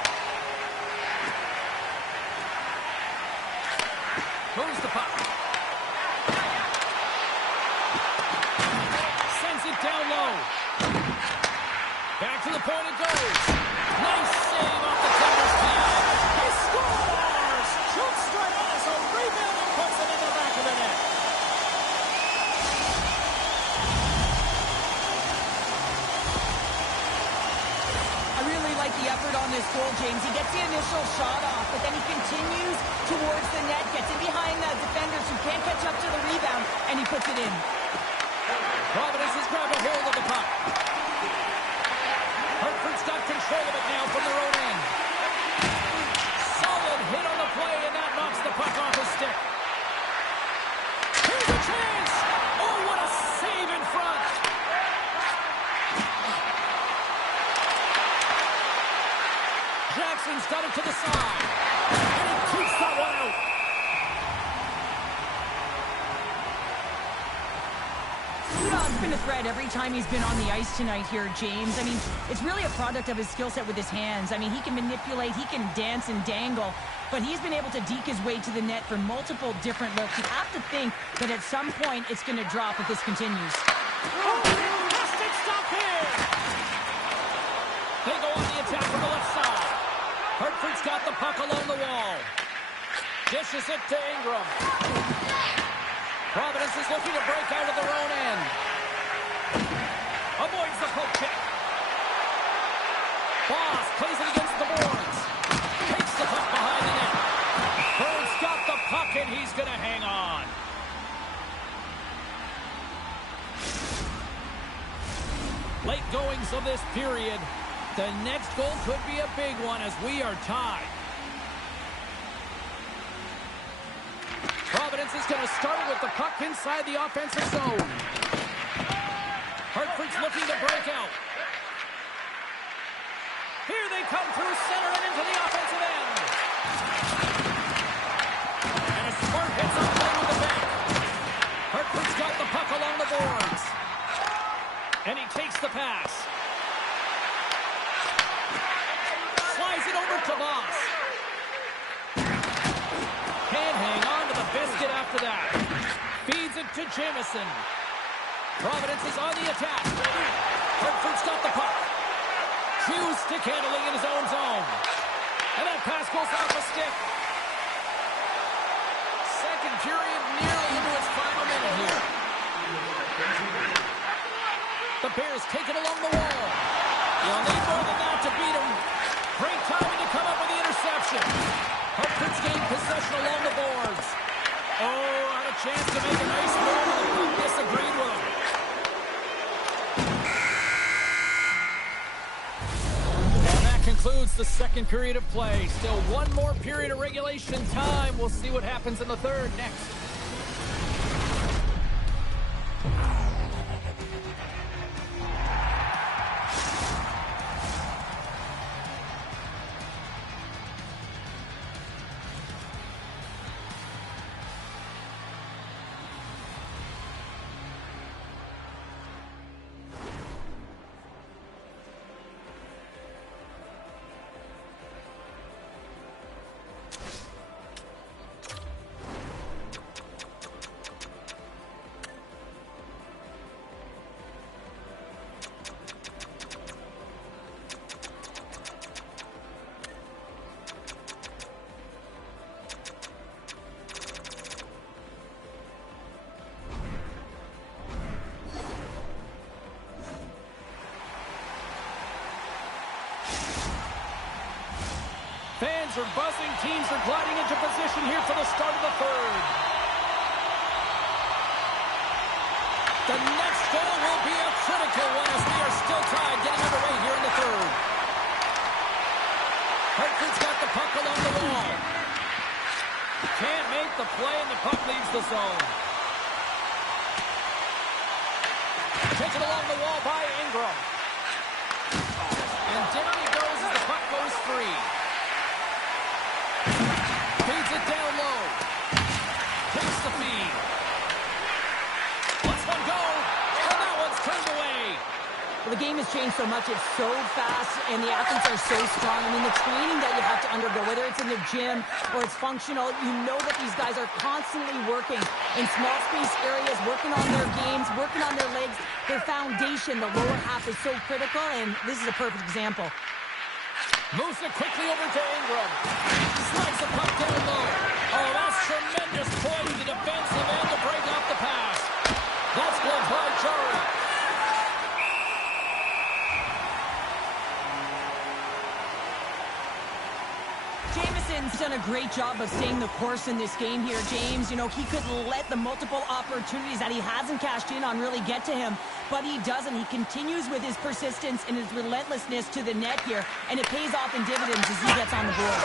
James. He gets the initial shot off, but then he continues towards the net, gets in behind the defenders who can't catch up to the rebound, and he puts it in. Providence has grabbed a hold of the puck. Hartford's got control of it now from their own end. Solid hit on the play, and that knocks the puck off his stick. Here's a chance! Oh, what a save in front! Jackson's got it to the side. And he keeps that one out. It's been a threat every time he's been on the ice tonight here, James. I mean, it's really a product of his skill set with his hands. I mean, he can manipulate, he can dance and dangle, but he's been able to deke his way to the net for multiple different looks. You have to think that at some point it's going to drop if this continues. Oh, fantastic stop here! They go on the attack from the left side. Hartford's got the puck along the wall. Dishes it to Ingram. Providence is looking to break out of their own end. Avoids the poke check. Boss plays it against the boards. Takes the puck behind the net. Bird's got the puck and he's going to hang on. Late goings of this period. The next goal could be a big one as we are tied. Providence is going to start with the puck inside the offensive zone. Hartford's looking to break out. Here they come through center and into the offensive end. And a smart hits on play with the back. Hartford's got the puck along the boards. And he takes the pass. Slides it over to Voss. Can't hang on to the biscuit after that. Feeds it to Jamison. Providence is on the attack. Hartford's got the puck. Hughes stick handling in his own zone. And that pass goes off a stick. Second period nearly into its final minute here. The Bears take it along the wall. You'll need more than that to beat them. Great timing to come up with the interception. Hartford's gained possession along the boards. Oh, had a chance to make a nice move, and the puck disagreed with him. And that concludes the second period of play. Still one more period of regulation time. We'll see what happens in the third next. Fans are buzzing. Teams are gliding into position here for the start of the third. The next goal will be a critical one as we are still tied, getting underway here in the third. Hartford's got the puck along the wall. Can't make the play, and the puck leaves the zone. Taken along the wall by Ingram. And down he goes as the puck goes free. Feeds it down low. Takes the feed. Lets one go. And that one's turned away. Well, the game has changed so much. It's so fast, and the athletes are so strong. I mean, the training that you have to undergo, whether it's in the gym or it's functional, you know that these guys are constantly working in small space areas, working on their games, working on their legs. Their foundation, the lower half, is so critical, and this is a perfect example. Moves it quickly over to Ingram. Slides the puck down low. Oh, that's tremendous poise to defensive end to break off the pass. That's gloved by Jari. Edmonton's done a great job of staying the course in this game here, James. You know, he could let the multiple opportunities that he hasn't cashed in on really get to him, but he doesn't. He continues with his persistence and his relentlessness to the net here, and it pays off in dividends as he gets on the board.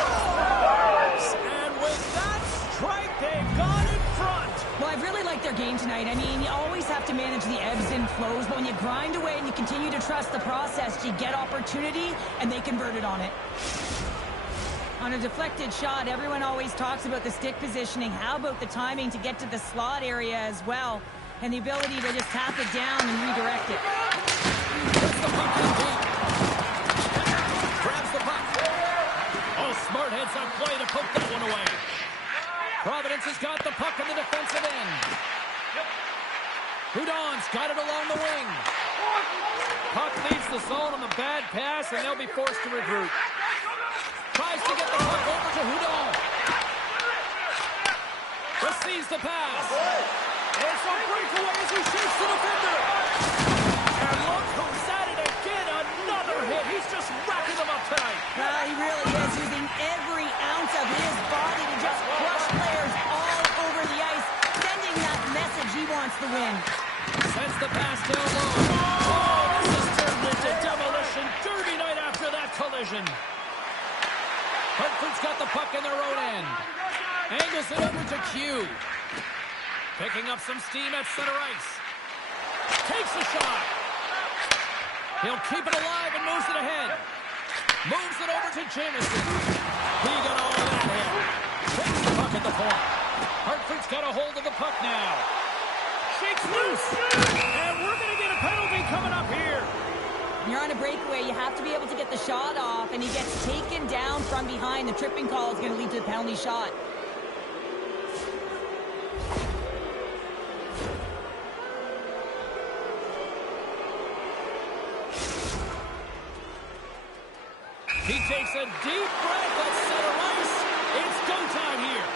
And with that strike, they've got in front. Well, I've really liked their game tonight. I mean, you always have to manage the ebbs and flows, but when you grind away and you continue to trust the process, you get opportunity, and they converted on it. On a deflected shot, everyone always talks about the stick positioning. How about the timing to get to the slot area as well, and the ability to just tap it down and redirect it. Puts the puck in deep. Grabs the puck. Oh, smart heads-up play to poke that one away. Providence has got the puck in the defensive end. Houdon's got it along the wing. Puck leaves the zone on the bad pass, and they'll be forced to regroup. Tries to get the puck over to Houdon. Receives the pass. It's a breakaway as he shakes the defender. And look who's at it again. Another hit. He's just racking them up tonight. He really is using every ounce of his body to just crush players all over the ice, sending that message he wants to win. Sends the pass down low. Oh, this has turned into demolition derby night after that collision. Hartford's got the puck in their own end. Angles it over to Q. Picking up some steam at center ice. Takes a shot. He'll keep it alive and moves it ahead. Moves it over to Jamison. He got all of that hit. Takes the puck at the point. Hartford's got a hold of the puck now. Shakes loose. And we're going to get a penalty coming up here. When you're on a breakaway, you have to be able to get the shot off, and he gets taken down from behind. The tripping call is going to lead to the penalty shot. He takes a deep breath at center ice. It's go time here.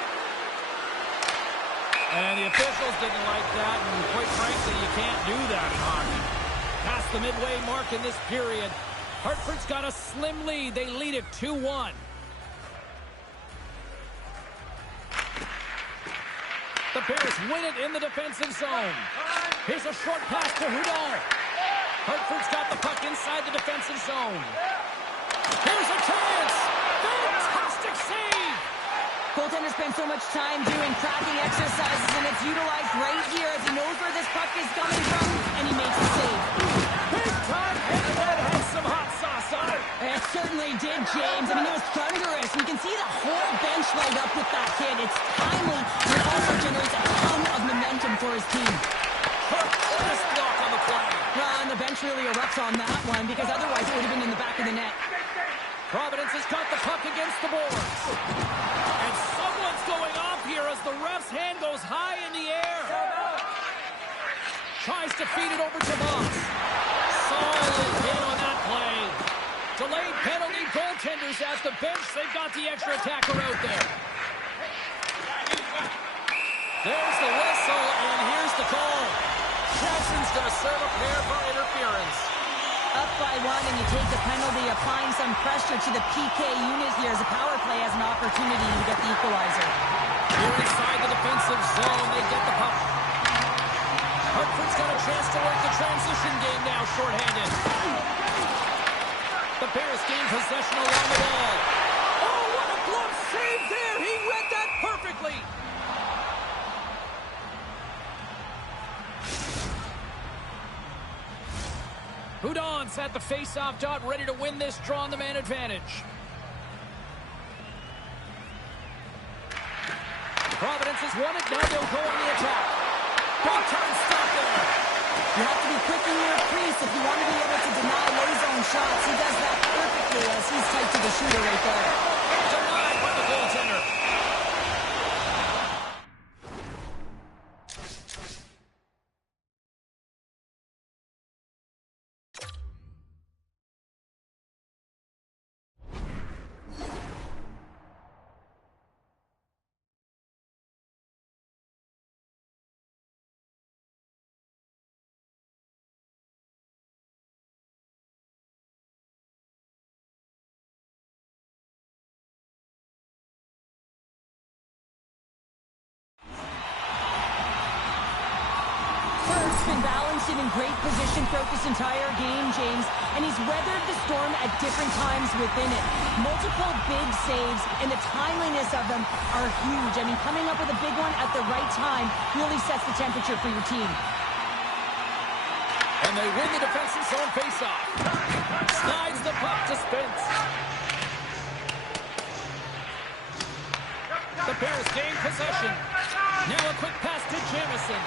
And the officials didn't like that, and quite frankly, you can't do that in hockey. Past the midway mark in this period, Hartford's got a slim lead. They lead it 2-1. The Bears win it in the defensive zone. Here's a short pass to Houdon. Hartford's got the puck inside the defensive zone. Here's a chance! Fantastic save! Goaltender spends so much time doing cracking exercises, and it's utilized right here as he knows where this puck is coming from, and he makes a save. Big time, and that has some hot sauce on it. It certainly did, James. I mean, it was thunderous. You can see the whole bench light up with that hit. It's timely, and it also generates a ton of momentum for his team. This block on the play. And the bench really erupts on that one, because otherwise it would have been in the back of the net. Providence has got the puck against the boards. And someone's going off here as the ref's hand goes high in the air. Tries to feed it over to Moss. Solid hit on that play. Delayed penalty, goaltenders at the bench. They've got the extra attacker out there. There's the whistle, and here's the call. Jackson's going to serve a pair for interference. Up by one, and you take the penalty, applying some pressure to the PK unit here as the power play has an opportunity to get the equalizer. Here inside the defensive zone, they get the puck. Hartford's got a chance to work the transition game now, shorthanded. The Bears gain possession along the wall. Oh, what a glove save there! He read that perfectly! Houdon's at the face-off dot, ready to win this draw on the man advantage. Providence has won it, now they'll go on the attack. Big time stop there. You have to be quick in your crease if you want to be able to deny low zone shots. He does that perfectly as he's tight to the shooter right there. Denied by the goaltender. just been in great position throughout this entire game, James, and he's weathered the storm at different times within it. Multiple big saves, and the timeliness of them are huge. I mean, coming up with a big one at the right time really sets the temperature for your team. And they win the defensive zone faceoff. Slides the puck to Spence. The Bears gain possession. Now a quick pass to Jamison.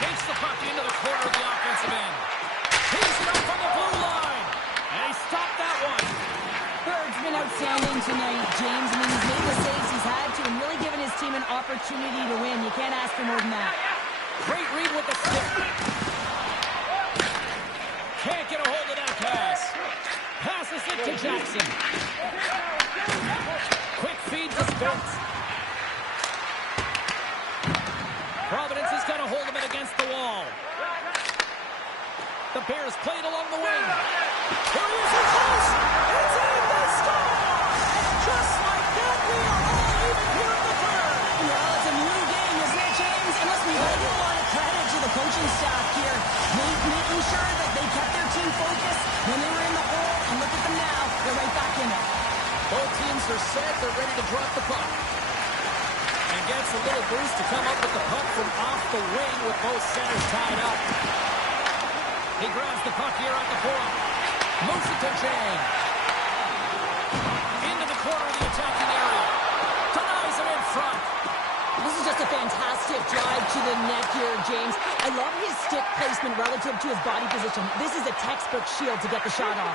Takes the puck into the corner of the offensive end. He's it up on the blue line. And he stopped that one. Bird's been outstanding tonight, James. I mean, he's made the saves he's had to and really given his team an opportunity to win. You can't ask for more than that. Great read with the stick. Can't get a hold of that pass. Passes it to Jackson. Quick feed to Spence. Providence has got a hold of it against the wall. The Bears play it along the wing. There he is, it's close. It's in, they score! Just like that, we are all even here in the third. Well, it's a new game, isn't it, James? And listen, we got to give a lot of credit to the coaching staff here. Making sure that they kept their team focused when they were in the hole. And look at them now. They're right back in it. Both teams are set. They're ready to drop the puck. And gets a little boost to come up with the puck from off the wing with both centers tied up. He grabs the puck here at the point. Moves it to Jane. Into the corner of the attacking area. Denies him in front. This is just a fantastic drive to the net here, James. I love his stick placement relative to his body position. This is a textbook shield to get the shot off.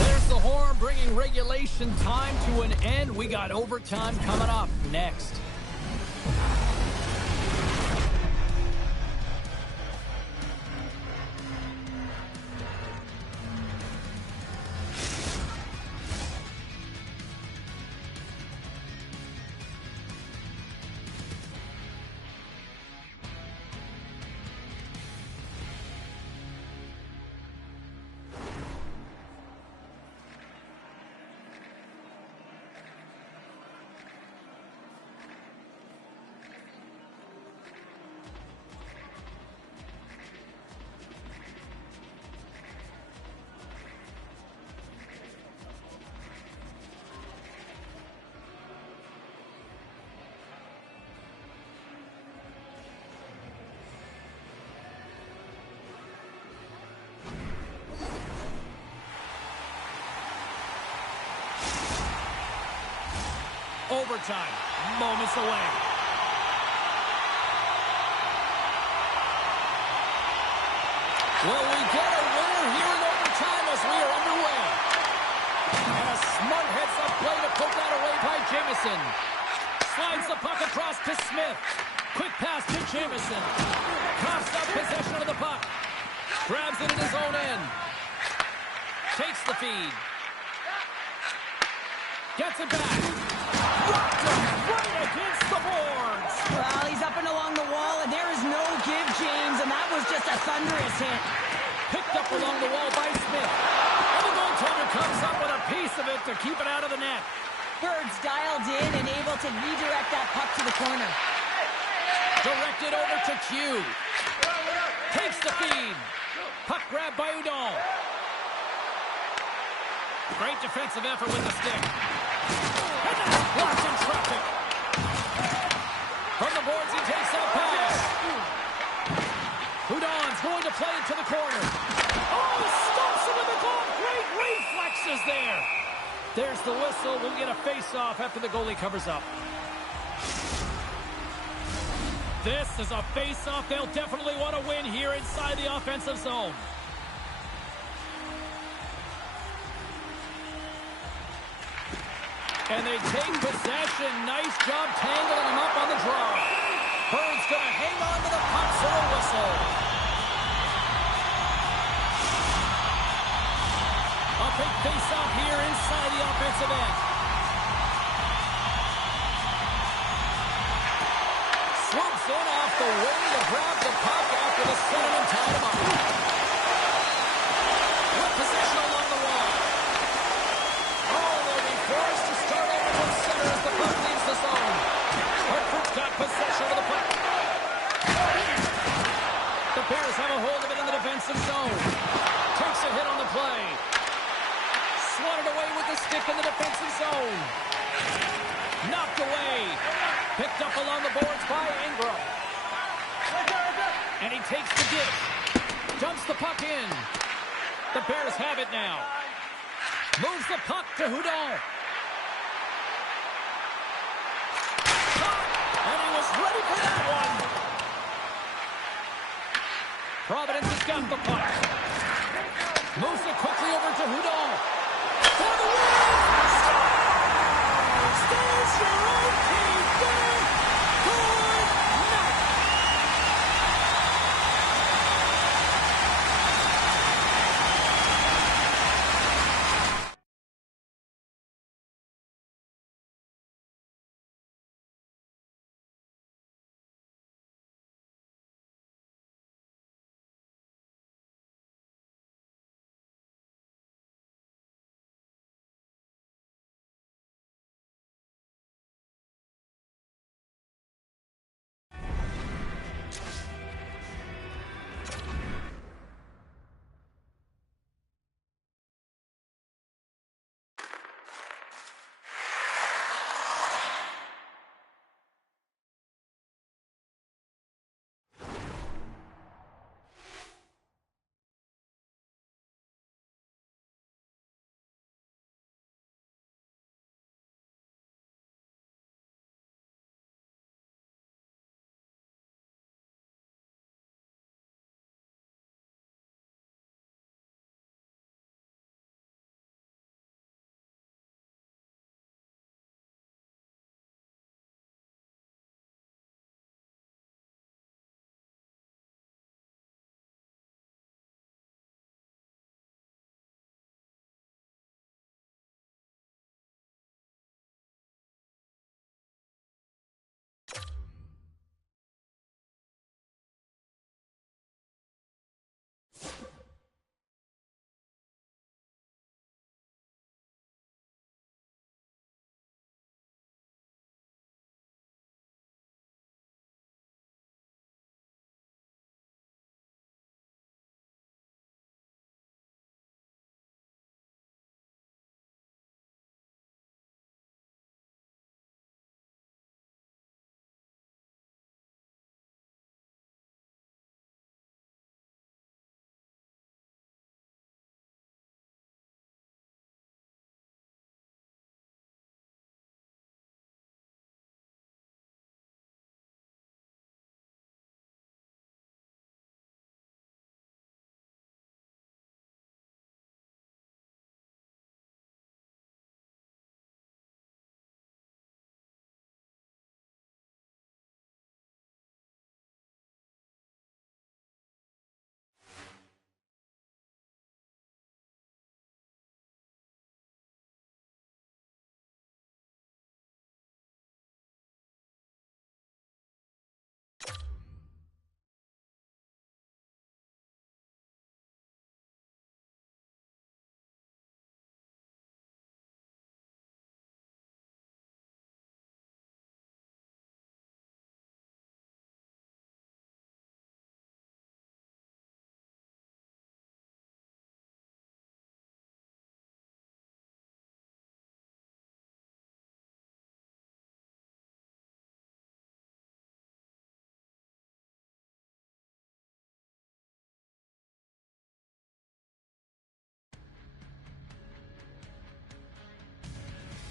There's the horn bringing regulation time to an end. We got overtime coming up next. Overtime, moments away. Well, we get a winner here in overtime as we are underway. And a smart heads-up play to put that away by Jamison. Slides the puck across to Smith. Quick pass to Jamison. Coughs up possession of the puck. Grabs it in his own end. Takes the feed. Gets it back. Rocked him right against the boards. Well, he's up and along the wall, and there is no give, James, and that was just a thunderous hit. Picked up along the wall by Smith. And the goaltender comes up with a piece of it to keep it out of the net. Bird's dialed in and able to redirect that puck to the corner. Directed over to Q. Takes the feed. Puck grab by Udon. Great defensive effort with the stick. And that's blocked in traffic. From the boards, he takes that pass. Udon's going to play it to the corner. Oh, stops him in the goal. Great reflexes there. There's the whistle. We'll get a face-off after the goalie covers up. This is a face-off they'll definitely want to win here inside the offensive zone. And they take possession. Nice job tangling him up on the draw. Bird's going to hang on to the puck for a whistle. A big face-off here inside the offensive end. Swoops in off the wing to grab the puck after the centerman tied him up. With possession along the wall. Oh, they'll be forced to start Bears have a hold of it in the defensive zone. Takes a hit on the play. Swatted away with the stick in the defensive zone. Knocked away. Picked up along the boards by Ingram. And he takes the give. Dumps the puck in. The Bears have it now. Moves the puck to Houdon. And he was ready for that one. Providence has got the puck. Moves it quickly over to Houdon. For the win! Scores! There's your own team. Good night.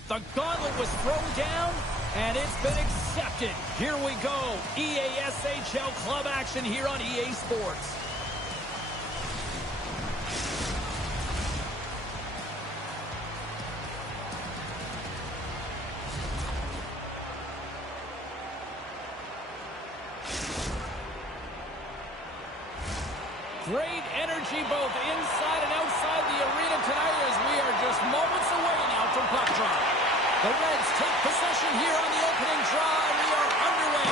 The gauntlet was thrown down, and it's been accepted. Here we go. EASHL club action here on EA Sports. Great energy both inside and outside the arena tonight as we are just moments away now from puck drop. The Reds take possession here on the opening draw, and we are underway.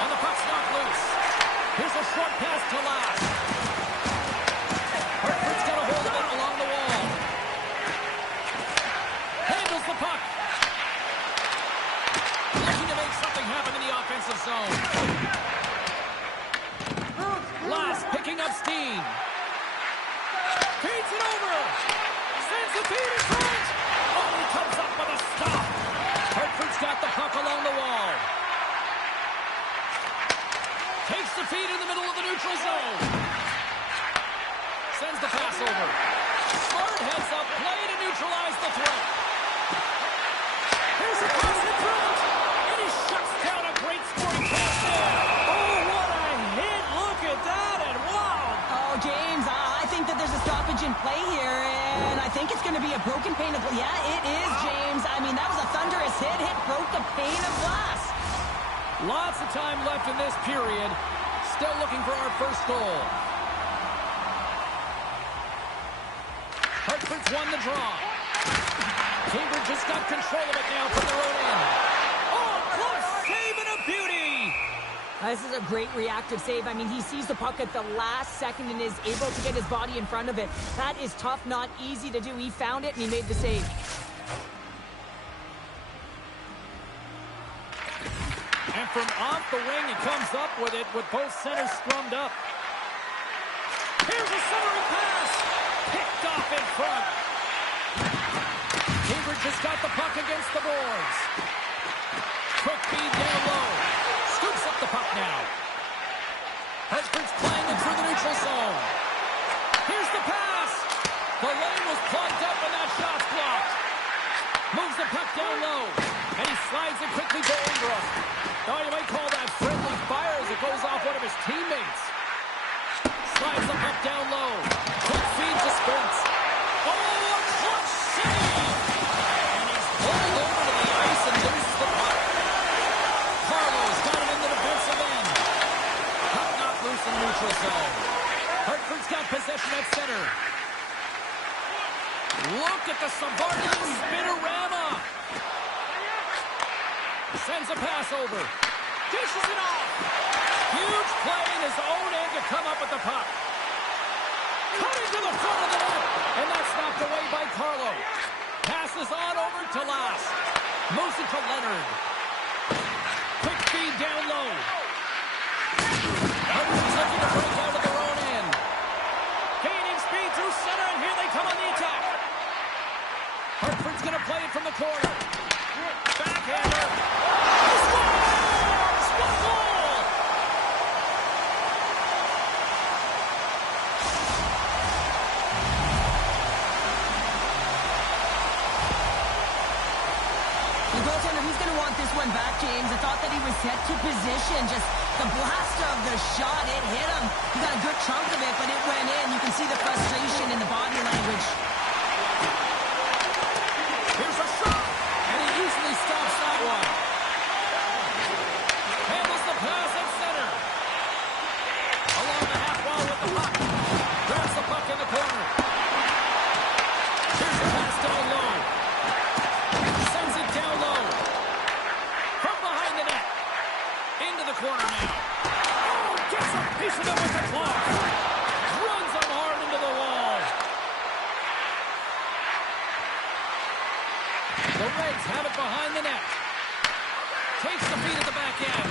And the puck's knocked loose. Here's a short pass to last. Hartford's got a hold of it along the wall. Handles the puck. Looking to make something happen in the offensive zone. steam. Feeds it over. Sends the feed in front. Oh, he comes up with a stop. Hartford's got the puck along the wall. Takes the feed in the middle of the neutral zone. Sends the pass over. Smart heads up, play to neutralize the threat. Here's a pass in front. And he shuts down a great scoring pass there. Oh, what a hit. Look at that. And wow. Oh, James, I think that there's a stoppage in play here, and I think it's going to be a broken pane of glass. Yeah, it is, James. I mean, that was a thunderous hit. It broke a pane of glass. Lots of time left in this period. Still looking for our first goal. Hartford's won the draw. Cambridge just got control of it now from their own end. Oh, close save and a beauty! This is a great reactive save. I mean, he sees the puck at the last second and is able to get his body in front of it. That is tough, not easy to do. He found it and he made the save. And from off the wing, he comes up with it with both centers scrummed up. Here's a centering pass. Picked off in front. Cambridge has got the puck against the boards. Quick feed down low. Scoops up the puck now. Hartford's playing it through the neutral zone. Here's the pass. The lane was plugged up and that shot's blocked. Moves the puck down low. And he slides it quickly to Ingram. Oh, you might call that friendly fire as it goes off one of his teammates. Slides the puck down low. Quick feed to Spence. Oh, a clutch save! And he's pulled over to the ice and loses the puck. Carlo's got it in the defensive end. Puck not loose in the neutral zone. Hartford's got possession at center. Look at the Savardian spinorama. Sends a pass over. Dishes it off. Huge play in his own end to come up with the puck. Cutting to the front of the net. And that's knocked away by Carlo. Passes on over to Lass. Moves it to Leonard. Quick feed down low. Hartford's looking to break out of their own end. Gaining speed through center, and here they come on the attack. Hartford's going to play it from the corner. Backhander. He scores! What goal! The goaltender, he's going to want this one back, James. I thought that he was set to position. Just the blast of the shot, it hit him. He got a good chunk of it, but it went in. You can see the frustration in the body language. Here's a shot, and he easily stops that one. Handles the pass at center. Along the half wall with the puck. Grabs the puck in the corner. Here's the pass down low. Sends it down low. From behind the net. Into the corner now. Oh, gets a piece of it with the claw. Runs him hard into the wall. The Reds have it behind the net. Takes the feed at the back end.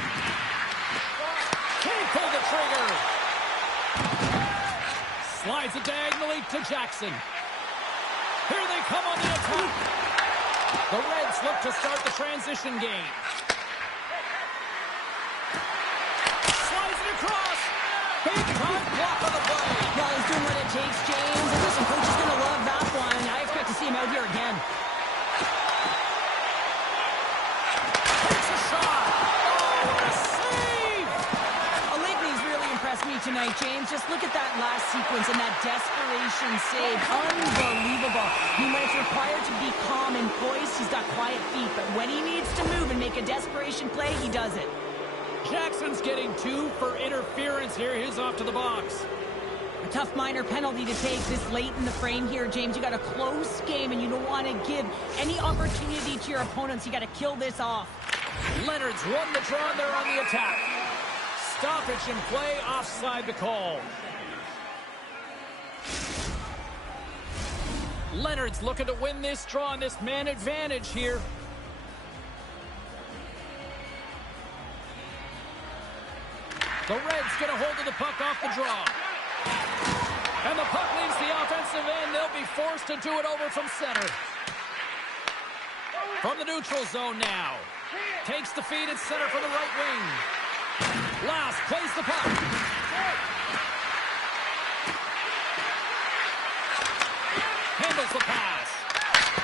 Can't pull the trigger. Slides it diagonally to Jackson. Here they come on the attack. The Reds look to start the transition game. Slides it across. Big time block on the play. Well, he's doing what it takes, James. And listen, coach is going to love that one. I expect to see him out here again. Tonight, James. Just look at that last sequence and that desperation save. Unbelievable. I mean, when it's required to be calm and poised, he's got quiet feet. But when he needs to move and make a desperation play, he does it. Jackson's getting 2 for interference here. He's off to the box. A tough minor penalty to take this late in the frame here, James. You got a close game, and you don't want to give any opportunity to your opponents. You got to kill this off. Leonard's won the draw, and they're on the attack. Stoppage in play, offside the call. Leonard's looking to win this draw on this man advantage here. The Reds get a hold of the puck off the draw. And the puck leaves the offensive end. They'll be forced to do it over from center. From the neutral zone now. Takes the feed at center for the right wing. Last plays the puck. Handles the pass.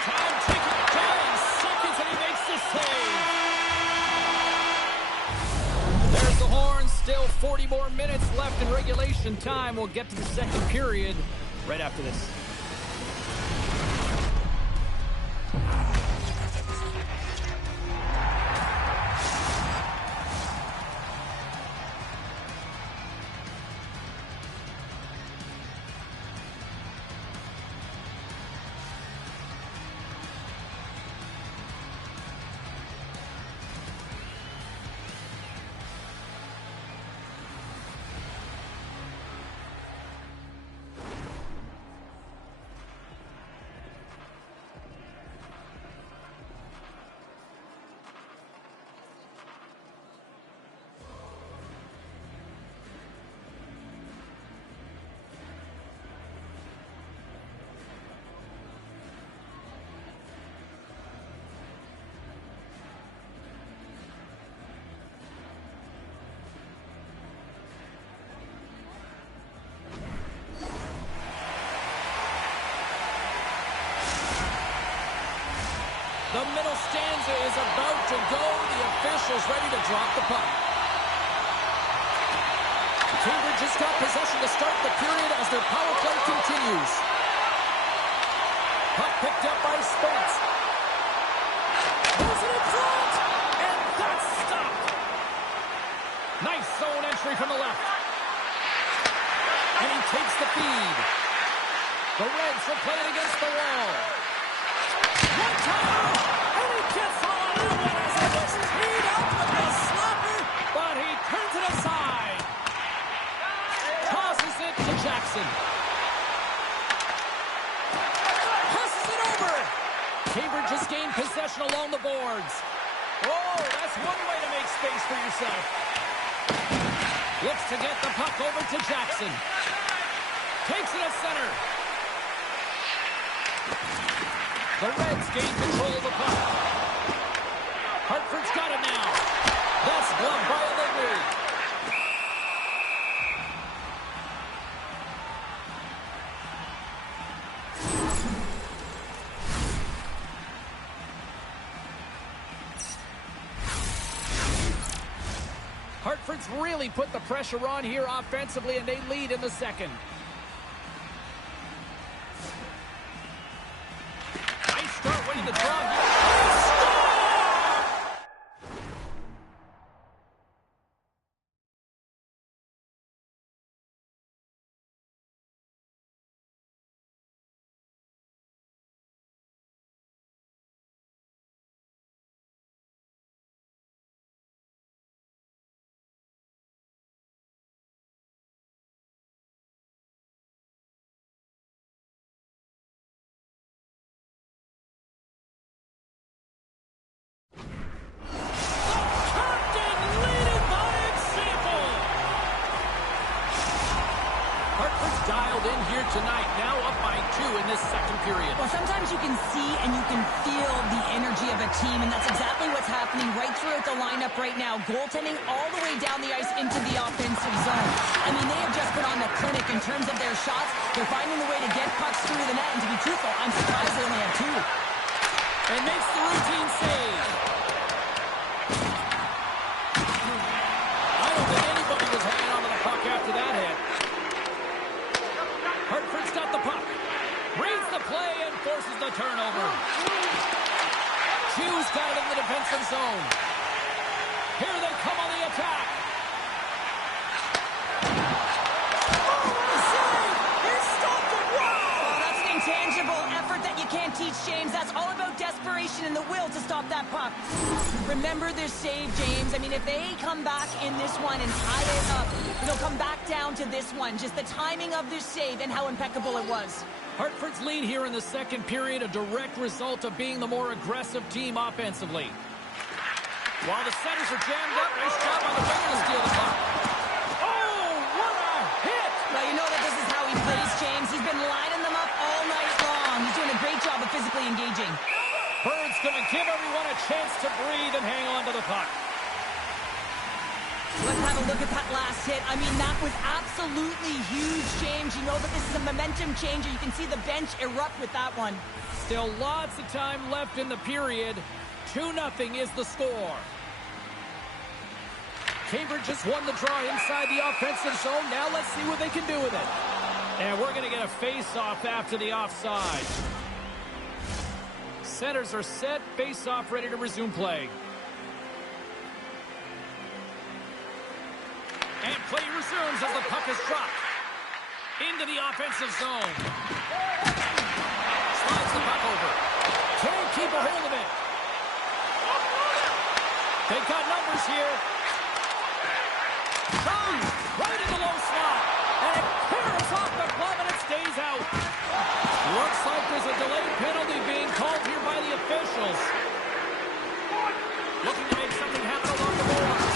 Time ticking down. Seconds and he makes the save. There's the horn. Still 40 more minutes left in regulation time. We'll get to the second period right after this. The middle stanza is about to go. The official's ready to drop the puck. Cambridge has got possession to start the period as their power play continues. Puck picked up by Spence. Moves it in front, and that's stopped. Nice zone entry from the left. And he takes the feed. The Reds will play it against the wall. One time, and he gets on that one as it was teed up with the slapper, but he turns it aside. Tosses it to Jackson. Passes it over. Cambridge has gained possession along the boards. Oh, that's one way to make space for yourself. Looks to get the puck over to Jackson. Takes it at center. The Reds gain control of the puck. Hartford's got it now. That's gloved by Allegri. Hartford's really put the pressure on here offensively, and they lead in the second. The draw. Dialed in here tonight, now up by 2 in this second period. Well, sometimes you can see and you can feel the energy of a team, and that's exactly what's happening right throughout the lineup right now. Goaltending all the way down the ice into the offensive zone. I mean, they have just put on the clinic in terms of their shots. They're finding the way to get pucks through the net, and to be truthful, I'm surprised they only have 2. And makes the routine save. I don't think anybody was hanging on to the puck after that hit. Hartford's got the puck. Reads the play and forces the turnover. Hughes got it in the defensive zone. Here they come on the attack. Oh, what a save! He stopped it! Wow! Oh, that's an intangible effort that you can't teach, James. That's all about desperation and the will to stop that puck. Remember this save, James. I mean, if they come back in this one and tie it up, it'll come back down to this one. Just the timing of this save and how impeccable it was. Hartford's lead here in the second period, a direct result of being the more aggressive team offensively. While the centers are jammed up, nice job on the winger to steal the puck. Oh, what a hit! Well, you know that this is how he plays, James. engaging. Bird's going to give everyone a chance to breathe and hang on to the puck. Let's have a look at that last hit. I mean, that was absolutely huge, James. You know that this is a momentum changer. You can see the bench erupt with that one. Still lots of time left in the period. 2-0 is the score. Cambridge just won the draw inside the offensive zone. Now let's see what they can do with it. And we're going to get a face-off after the offside. Centers are set. Face-off ready to resume play. And play resumes as the puck is dropped. Into the offensive zone. Slides the puck over. Can't keep a hold of it. They've got numbers here. Right in the low slot. And it clears off the glove and it stays out. Looks like there's a delayed penalty being called here by the officials. Looking to make something happen along the boards.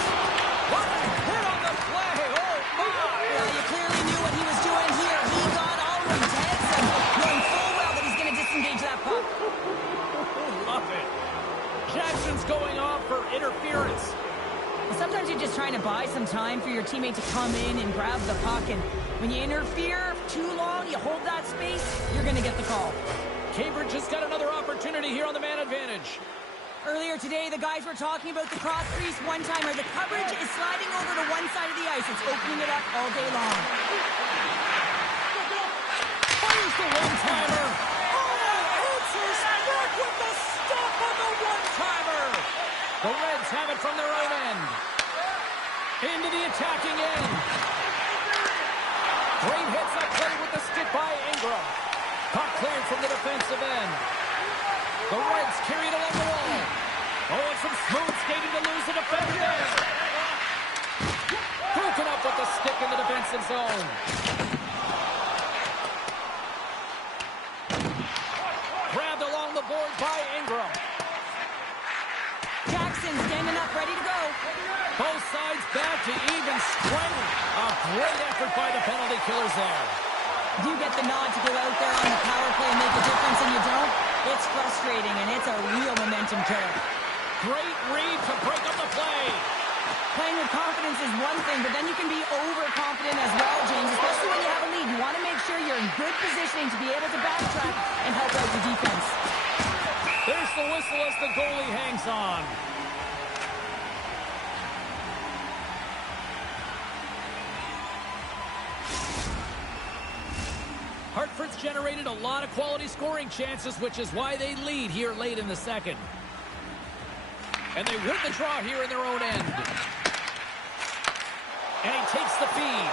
What a hit on the play. Oh, my. Yeah, you clearly knew what he was doing here. He got all intense and knowing full well that he's going to disengage that puck. Love it. Jackson's going off for interference. Sometimes you're just trying to buy some time for your teammate to come in and grab the puck, and when you interfere too long, you hold that space, you're going to get the call. Cambridge has got another opportunity here on the man advantage. Earlier today, the guys were talking about the cross-crease one-timer. The coverage is sliding over to one side of the ice. It's opening it up all day long. Fires the one-timer. Oh, answers back with the stop on the one-timer. The Reds have it from their own end. Into the attacking end. Great hits up play with the stick by Ingram. Puck cleared from the defensive end. The Reds carry it along the wall. Oh, and some smooth skating to lose the defender there. Broken up with the stick in the defensive zone. Grabbed along the board by Ingram. Jackson standing up, ready to go. Both sides back to even strength. A great effort by the penalty killers there. You get the nod to go out there on the power play and make a difference, and you don't. It's frustrating, and it's a real momentum killer. Great read to break up the play. Playing with confidence is one thing, but then you can be overconfident as well, James, especially when you have a lead. You want to make sure you're in good positioning to be able to backtrack and help out the defense. There's the whistle as the goalie hangs on. Hartford's generated a lot of quality scoring chances, which is why they lead here late in the second. And they win the draw here in their own end. And he takes the feed.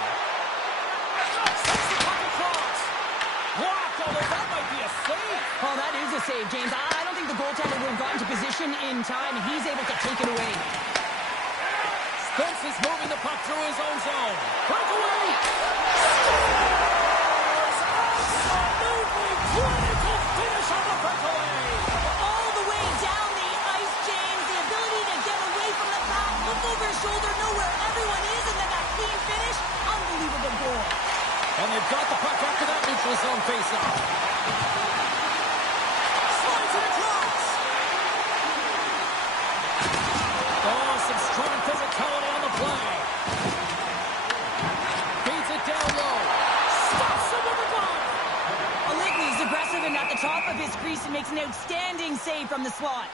Sends the puck across. Blocked, although that might be a save. Oh, that is a save, James. I don't think the goaltender would have gotten to position in time, and he's able to take it away. Spence is moving the puck through his own zone. Breakaway! Absolutely critical finish on the breakaway! All the way down the ice, James. The ability to get away from the pack, look over his shoulder, know where everyone is, and then that clean finish. Unbelievable goal. And they've got the puck after that neutral zone faceoff. Slides it across. Oh, some strong physicality on the play. Feeds it down low. Stops him with the glove. Oligny's aggressive and at the top of his crease and makes an outstanding save from the slot.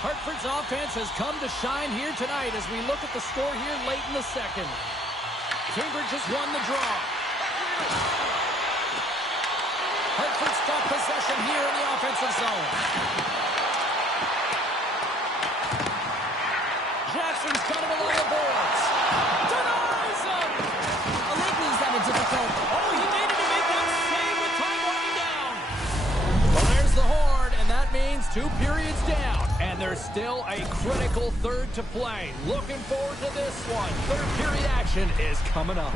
Hartford's offense has come to shine here tonight as we look at the score here late in the second. Cambridge has won the draw. Hartford's got possession here in the offensive zone. Jackson's got him along the boards. Denies him! Oligny's had a difficult. Oh, he needed to make that save with time winding down. Well, there's the horn, and that means 2 periods down. And there's still a critical third to play. Looking forward to this one. Third period action is coming up.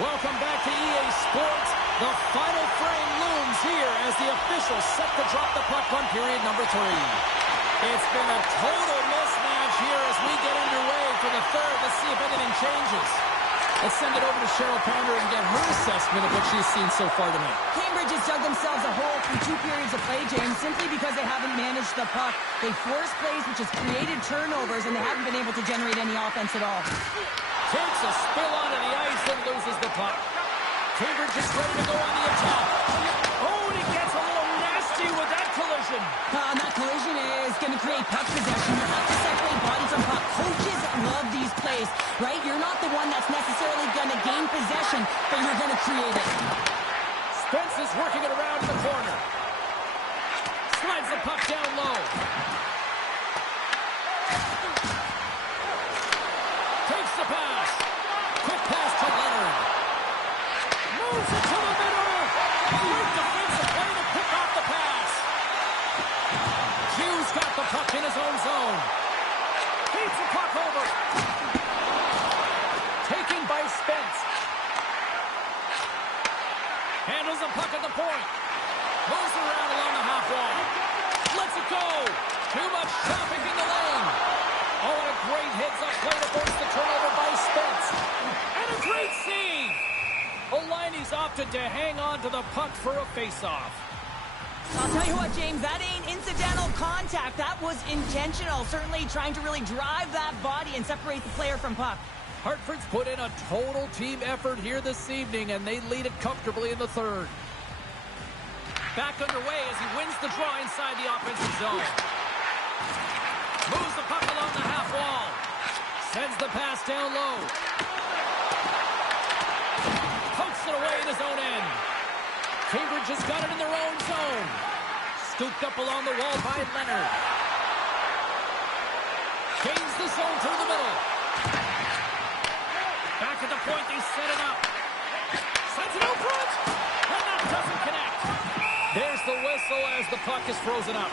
Welcome back to EA Sports. The final frame looms here as the officials set to drop the puck on period number 3. It's been a total mismatch here as we get underway for the third. Let's see if anything changes. Let's send it over to Cheryl Pounder and get her assessment of what she's seen so far tonight. Cambridge has dug themselves a hole through 2 periods of play, James, simply because they haven't managed the puck. They force plays, which has created turnovers, and they haven't been able to generate any offense at all. Takes a spill onto the ice and loses the puck. Cambridge is ready to go on the attack. Oh, and he gets a little nasty with that collision. That collision is going to create puck possession. You have to separate body from puck. Coaches love these plays, right? You're not the one that's necessarily going to gain possession, but you're going to create it. Spence is working it around in the corner. Slides the puck down low. Takes the pass. Quick pass to Leonard. Moves it to the middle. Great defensive play to pick off the pass. Hughes got the puck in his own zone. Feeds the puck over. Taken by Spence. Handles the puck at the point. Moves around along the half wall. Lets it go. Too much traffic in the lane. Oh, and a great heads-up play to force the turnover by Spence. And a great save. O'Liney's opted to hang on to the puck for a face-off. I'll tell you what, James, that ain't incidental contact. That was intentional. Certainly trying to really drive that body and separate the player from puck. Hartford's put in a total team effort here this evening, and they lead it comfortably in the third. Back underway as he wins the draw inside the offensive zone. Moves the puck along the half wall. Sends the pass down low. Pokes it away in his own end. Cambridge has got it in their own zone. Scooped up along the wall by Leonard. Gains the zone through the middle. Back at the point, they set it up. Sends it out front. And that doesn't connect. There's the whistle as the puck is frozen up.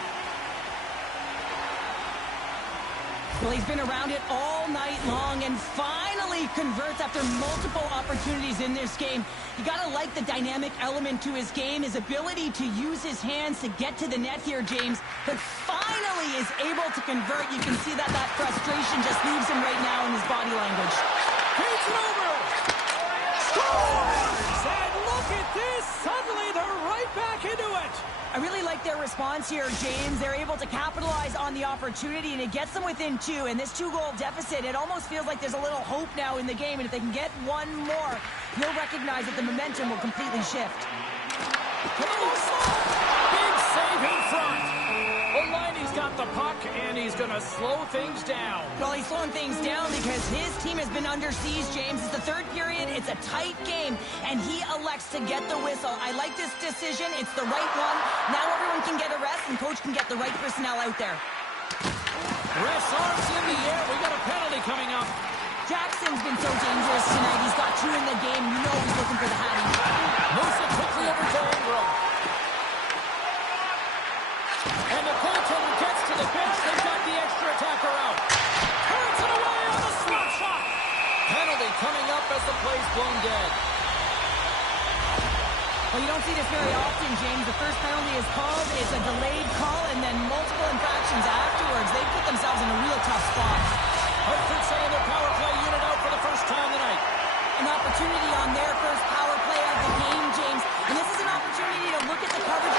Well, he's been around it all night long and finally converts after multiple opportunities in this game. You gotta like the dynamic element to his game, his ability to use his hands to get to the net here, James, but finally is able to convert. You can see that frustration just leaves him right now in his body language. He's it over! Scores! And look at this! Suddenly they're right back into it! I really like their response here, James. They're able to capitalize on the opportunity, and it gets them within 2. And this 2-goal deficit, it almost feels like there's a little hope now in the game. And if they can get one more, you'll recognize that the momentum will completely shift. Big save in front. O'Liney's got the puck, and he's going to slow things down. Well, he's slowing things down because his team has been under siege, James. It's the third period. It's a tight game, and he elects to get the whistle. I like this decision. It's the right one. Now everyone can get a rest, and coach can get the right personnel out there. Ref's arms in the air. We got a penalty coming up. Jackson's been so dangerous tonight. He's got 2 in the game. You know he's looking for the Hattie. Moves it quickly over to Ingram. And the goaltender gets to the bench. They've got the extra attacker out. Turns it away on the slap shot. Penalty coming up as the play's blown dead. Well, you don't see this very often, James. The first penalty is called. It's a delayed call, and then multiple infractions afterwards. They put themselves in a real tough spot. Hartford saying their power play unit out for the first time tonight. An opportunity on their first power play of the game, James. And this is an opportunity to look at the coverage.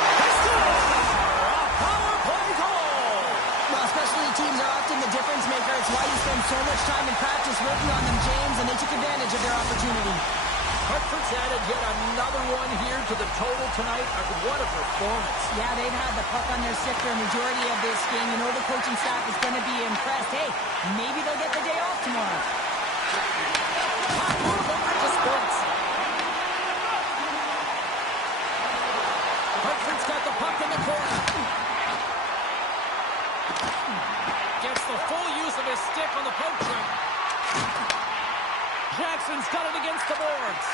Power play goal! Well, specialty teams are often the difference maker. It's why you spend so much time in practice working on them, James, and they took advantage of their opportunity. Hartford's added yet another one here to the total tonight. What a performance. Yeah, they've had the puck on their stick for a majority of this game. You know the coaching staff is going to be impressed. Hey, maybe they'll get the day off tomorrow. Puck move over to Spence. Hartford's got the puck in the corner. Gets the full use of his stick on the poke check. Jackson's got it against the boards.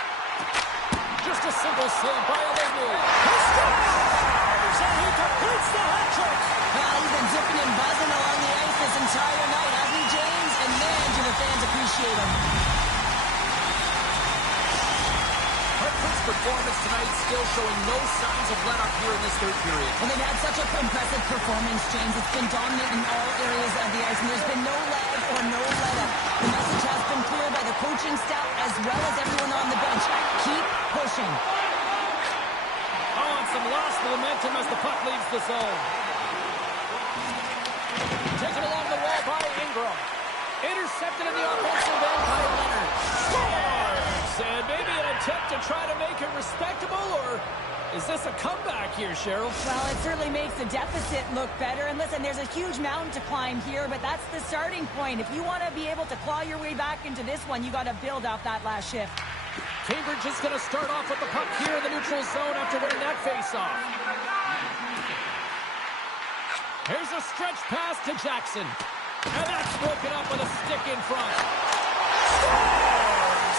Just a simple save by Olegu. He scores! And he completes the hat trick. Well, he's been zipping and buzzing along the ice this entire night, hasn't he, James? And man, do the fans appreciate him. still showing no signs of let up here in this third period. Well, they've had such an impressive performance, James. It's been dominant in all areas of the ice, and there's been no lag or no let-up. The message has been clear by the coaching staff as well as everyone on the bench. Keep pushing. Oh, and some lost momentum as the puck leaves the zone. Taken along the wall by Ingram. Intercepted in the offensive end by Leonard. Scores! And maybe an attempt to try to make it respectable, or is this a comeback here, Cheryl? Well, it certainly makes the deficit look better. And listen, there's a huge mountain to climb here, but that's the starting point. If you want to be able to claw your way back into this one, you got to build off that last shift. Cambridge is going to start off with the puck here in the neutral zone after winning that faceoff. Here's a stretch pass to Jackson. And that's broken up with a stick in front. Scores!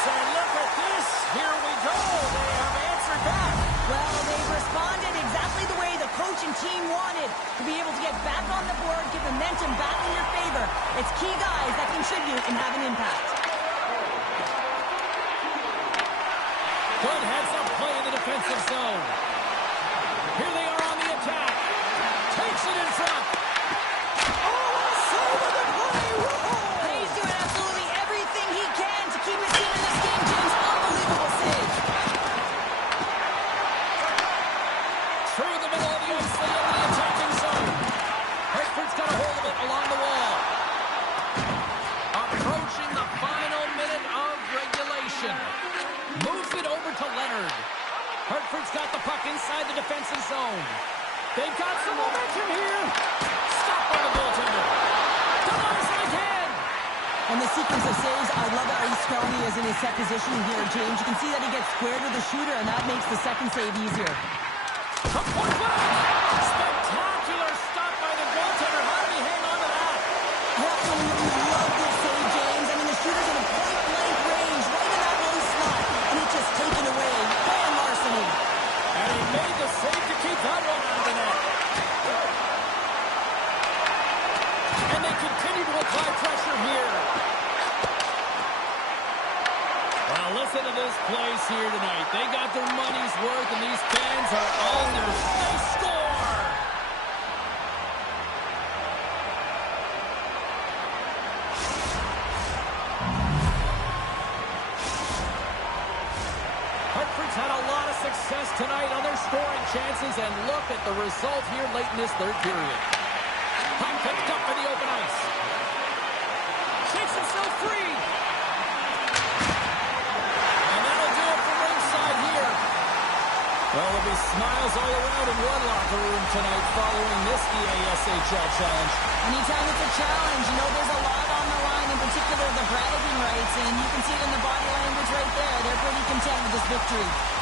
And look at this. Here we go. They have answered back. Well, they've responded exactly the way the coach and team wanted, to be able to get back on the board, get momentum back in your favor. It's key guys that contribute and have an impact. Good heads-up play in the defensive zone. Here they are on the attack. Takes it in front. He's doing absolutely everything he can to keep his team in this game, James. Unbelievable save. Through the middle of the ice, they in the attacking zone. Hartford's got a hold of it along the wall. Approaching the final minute of regulation. Moves it over to Leonard. Hartford's got the puck inside the defensive zone. They've got some momentum here. Stopped by the goaltender. Denies it again. And the sequence of saves, I love how strong he is in his set position here, James. You can see that he gets squared with the shooter, and that makes the second save easier. A point back. Spectacular stop by the goaltender. How did he hang on to that? Absolutely love this save, James. I mean, the shooter's in a point-blank range, right in that low slot, and it's just taken away by a larceny. And he made the save to keep that one out of the net. And they continue to apply pressure here. Well, listen to this place here tonight. They got their money's worth, and these fans are on their they score! Hartford's had a lot of success tonight on their scoring chances, and look at the result here late in this third period. Puck picked up for the open ice. Shakes himself free. And that'll do it from ringside here. Well, there'll be smiles all around in one locker room tonight following this EASHL challenge. Anytime it's a challenge, you know there's a lot on the line, in particular the bragging rights, and you can see it in the body language right there. They're pretty content with this victory.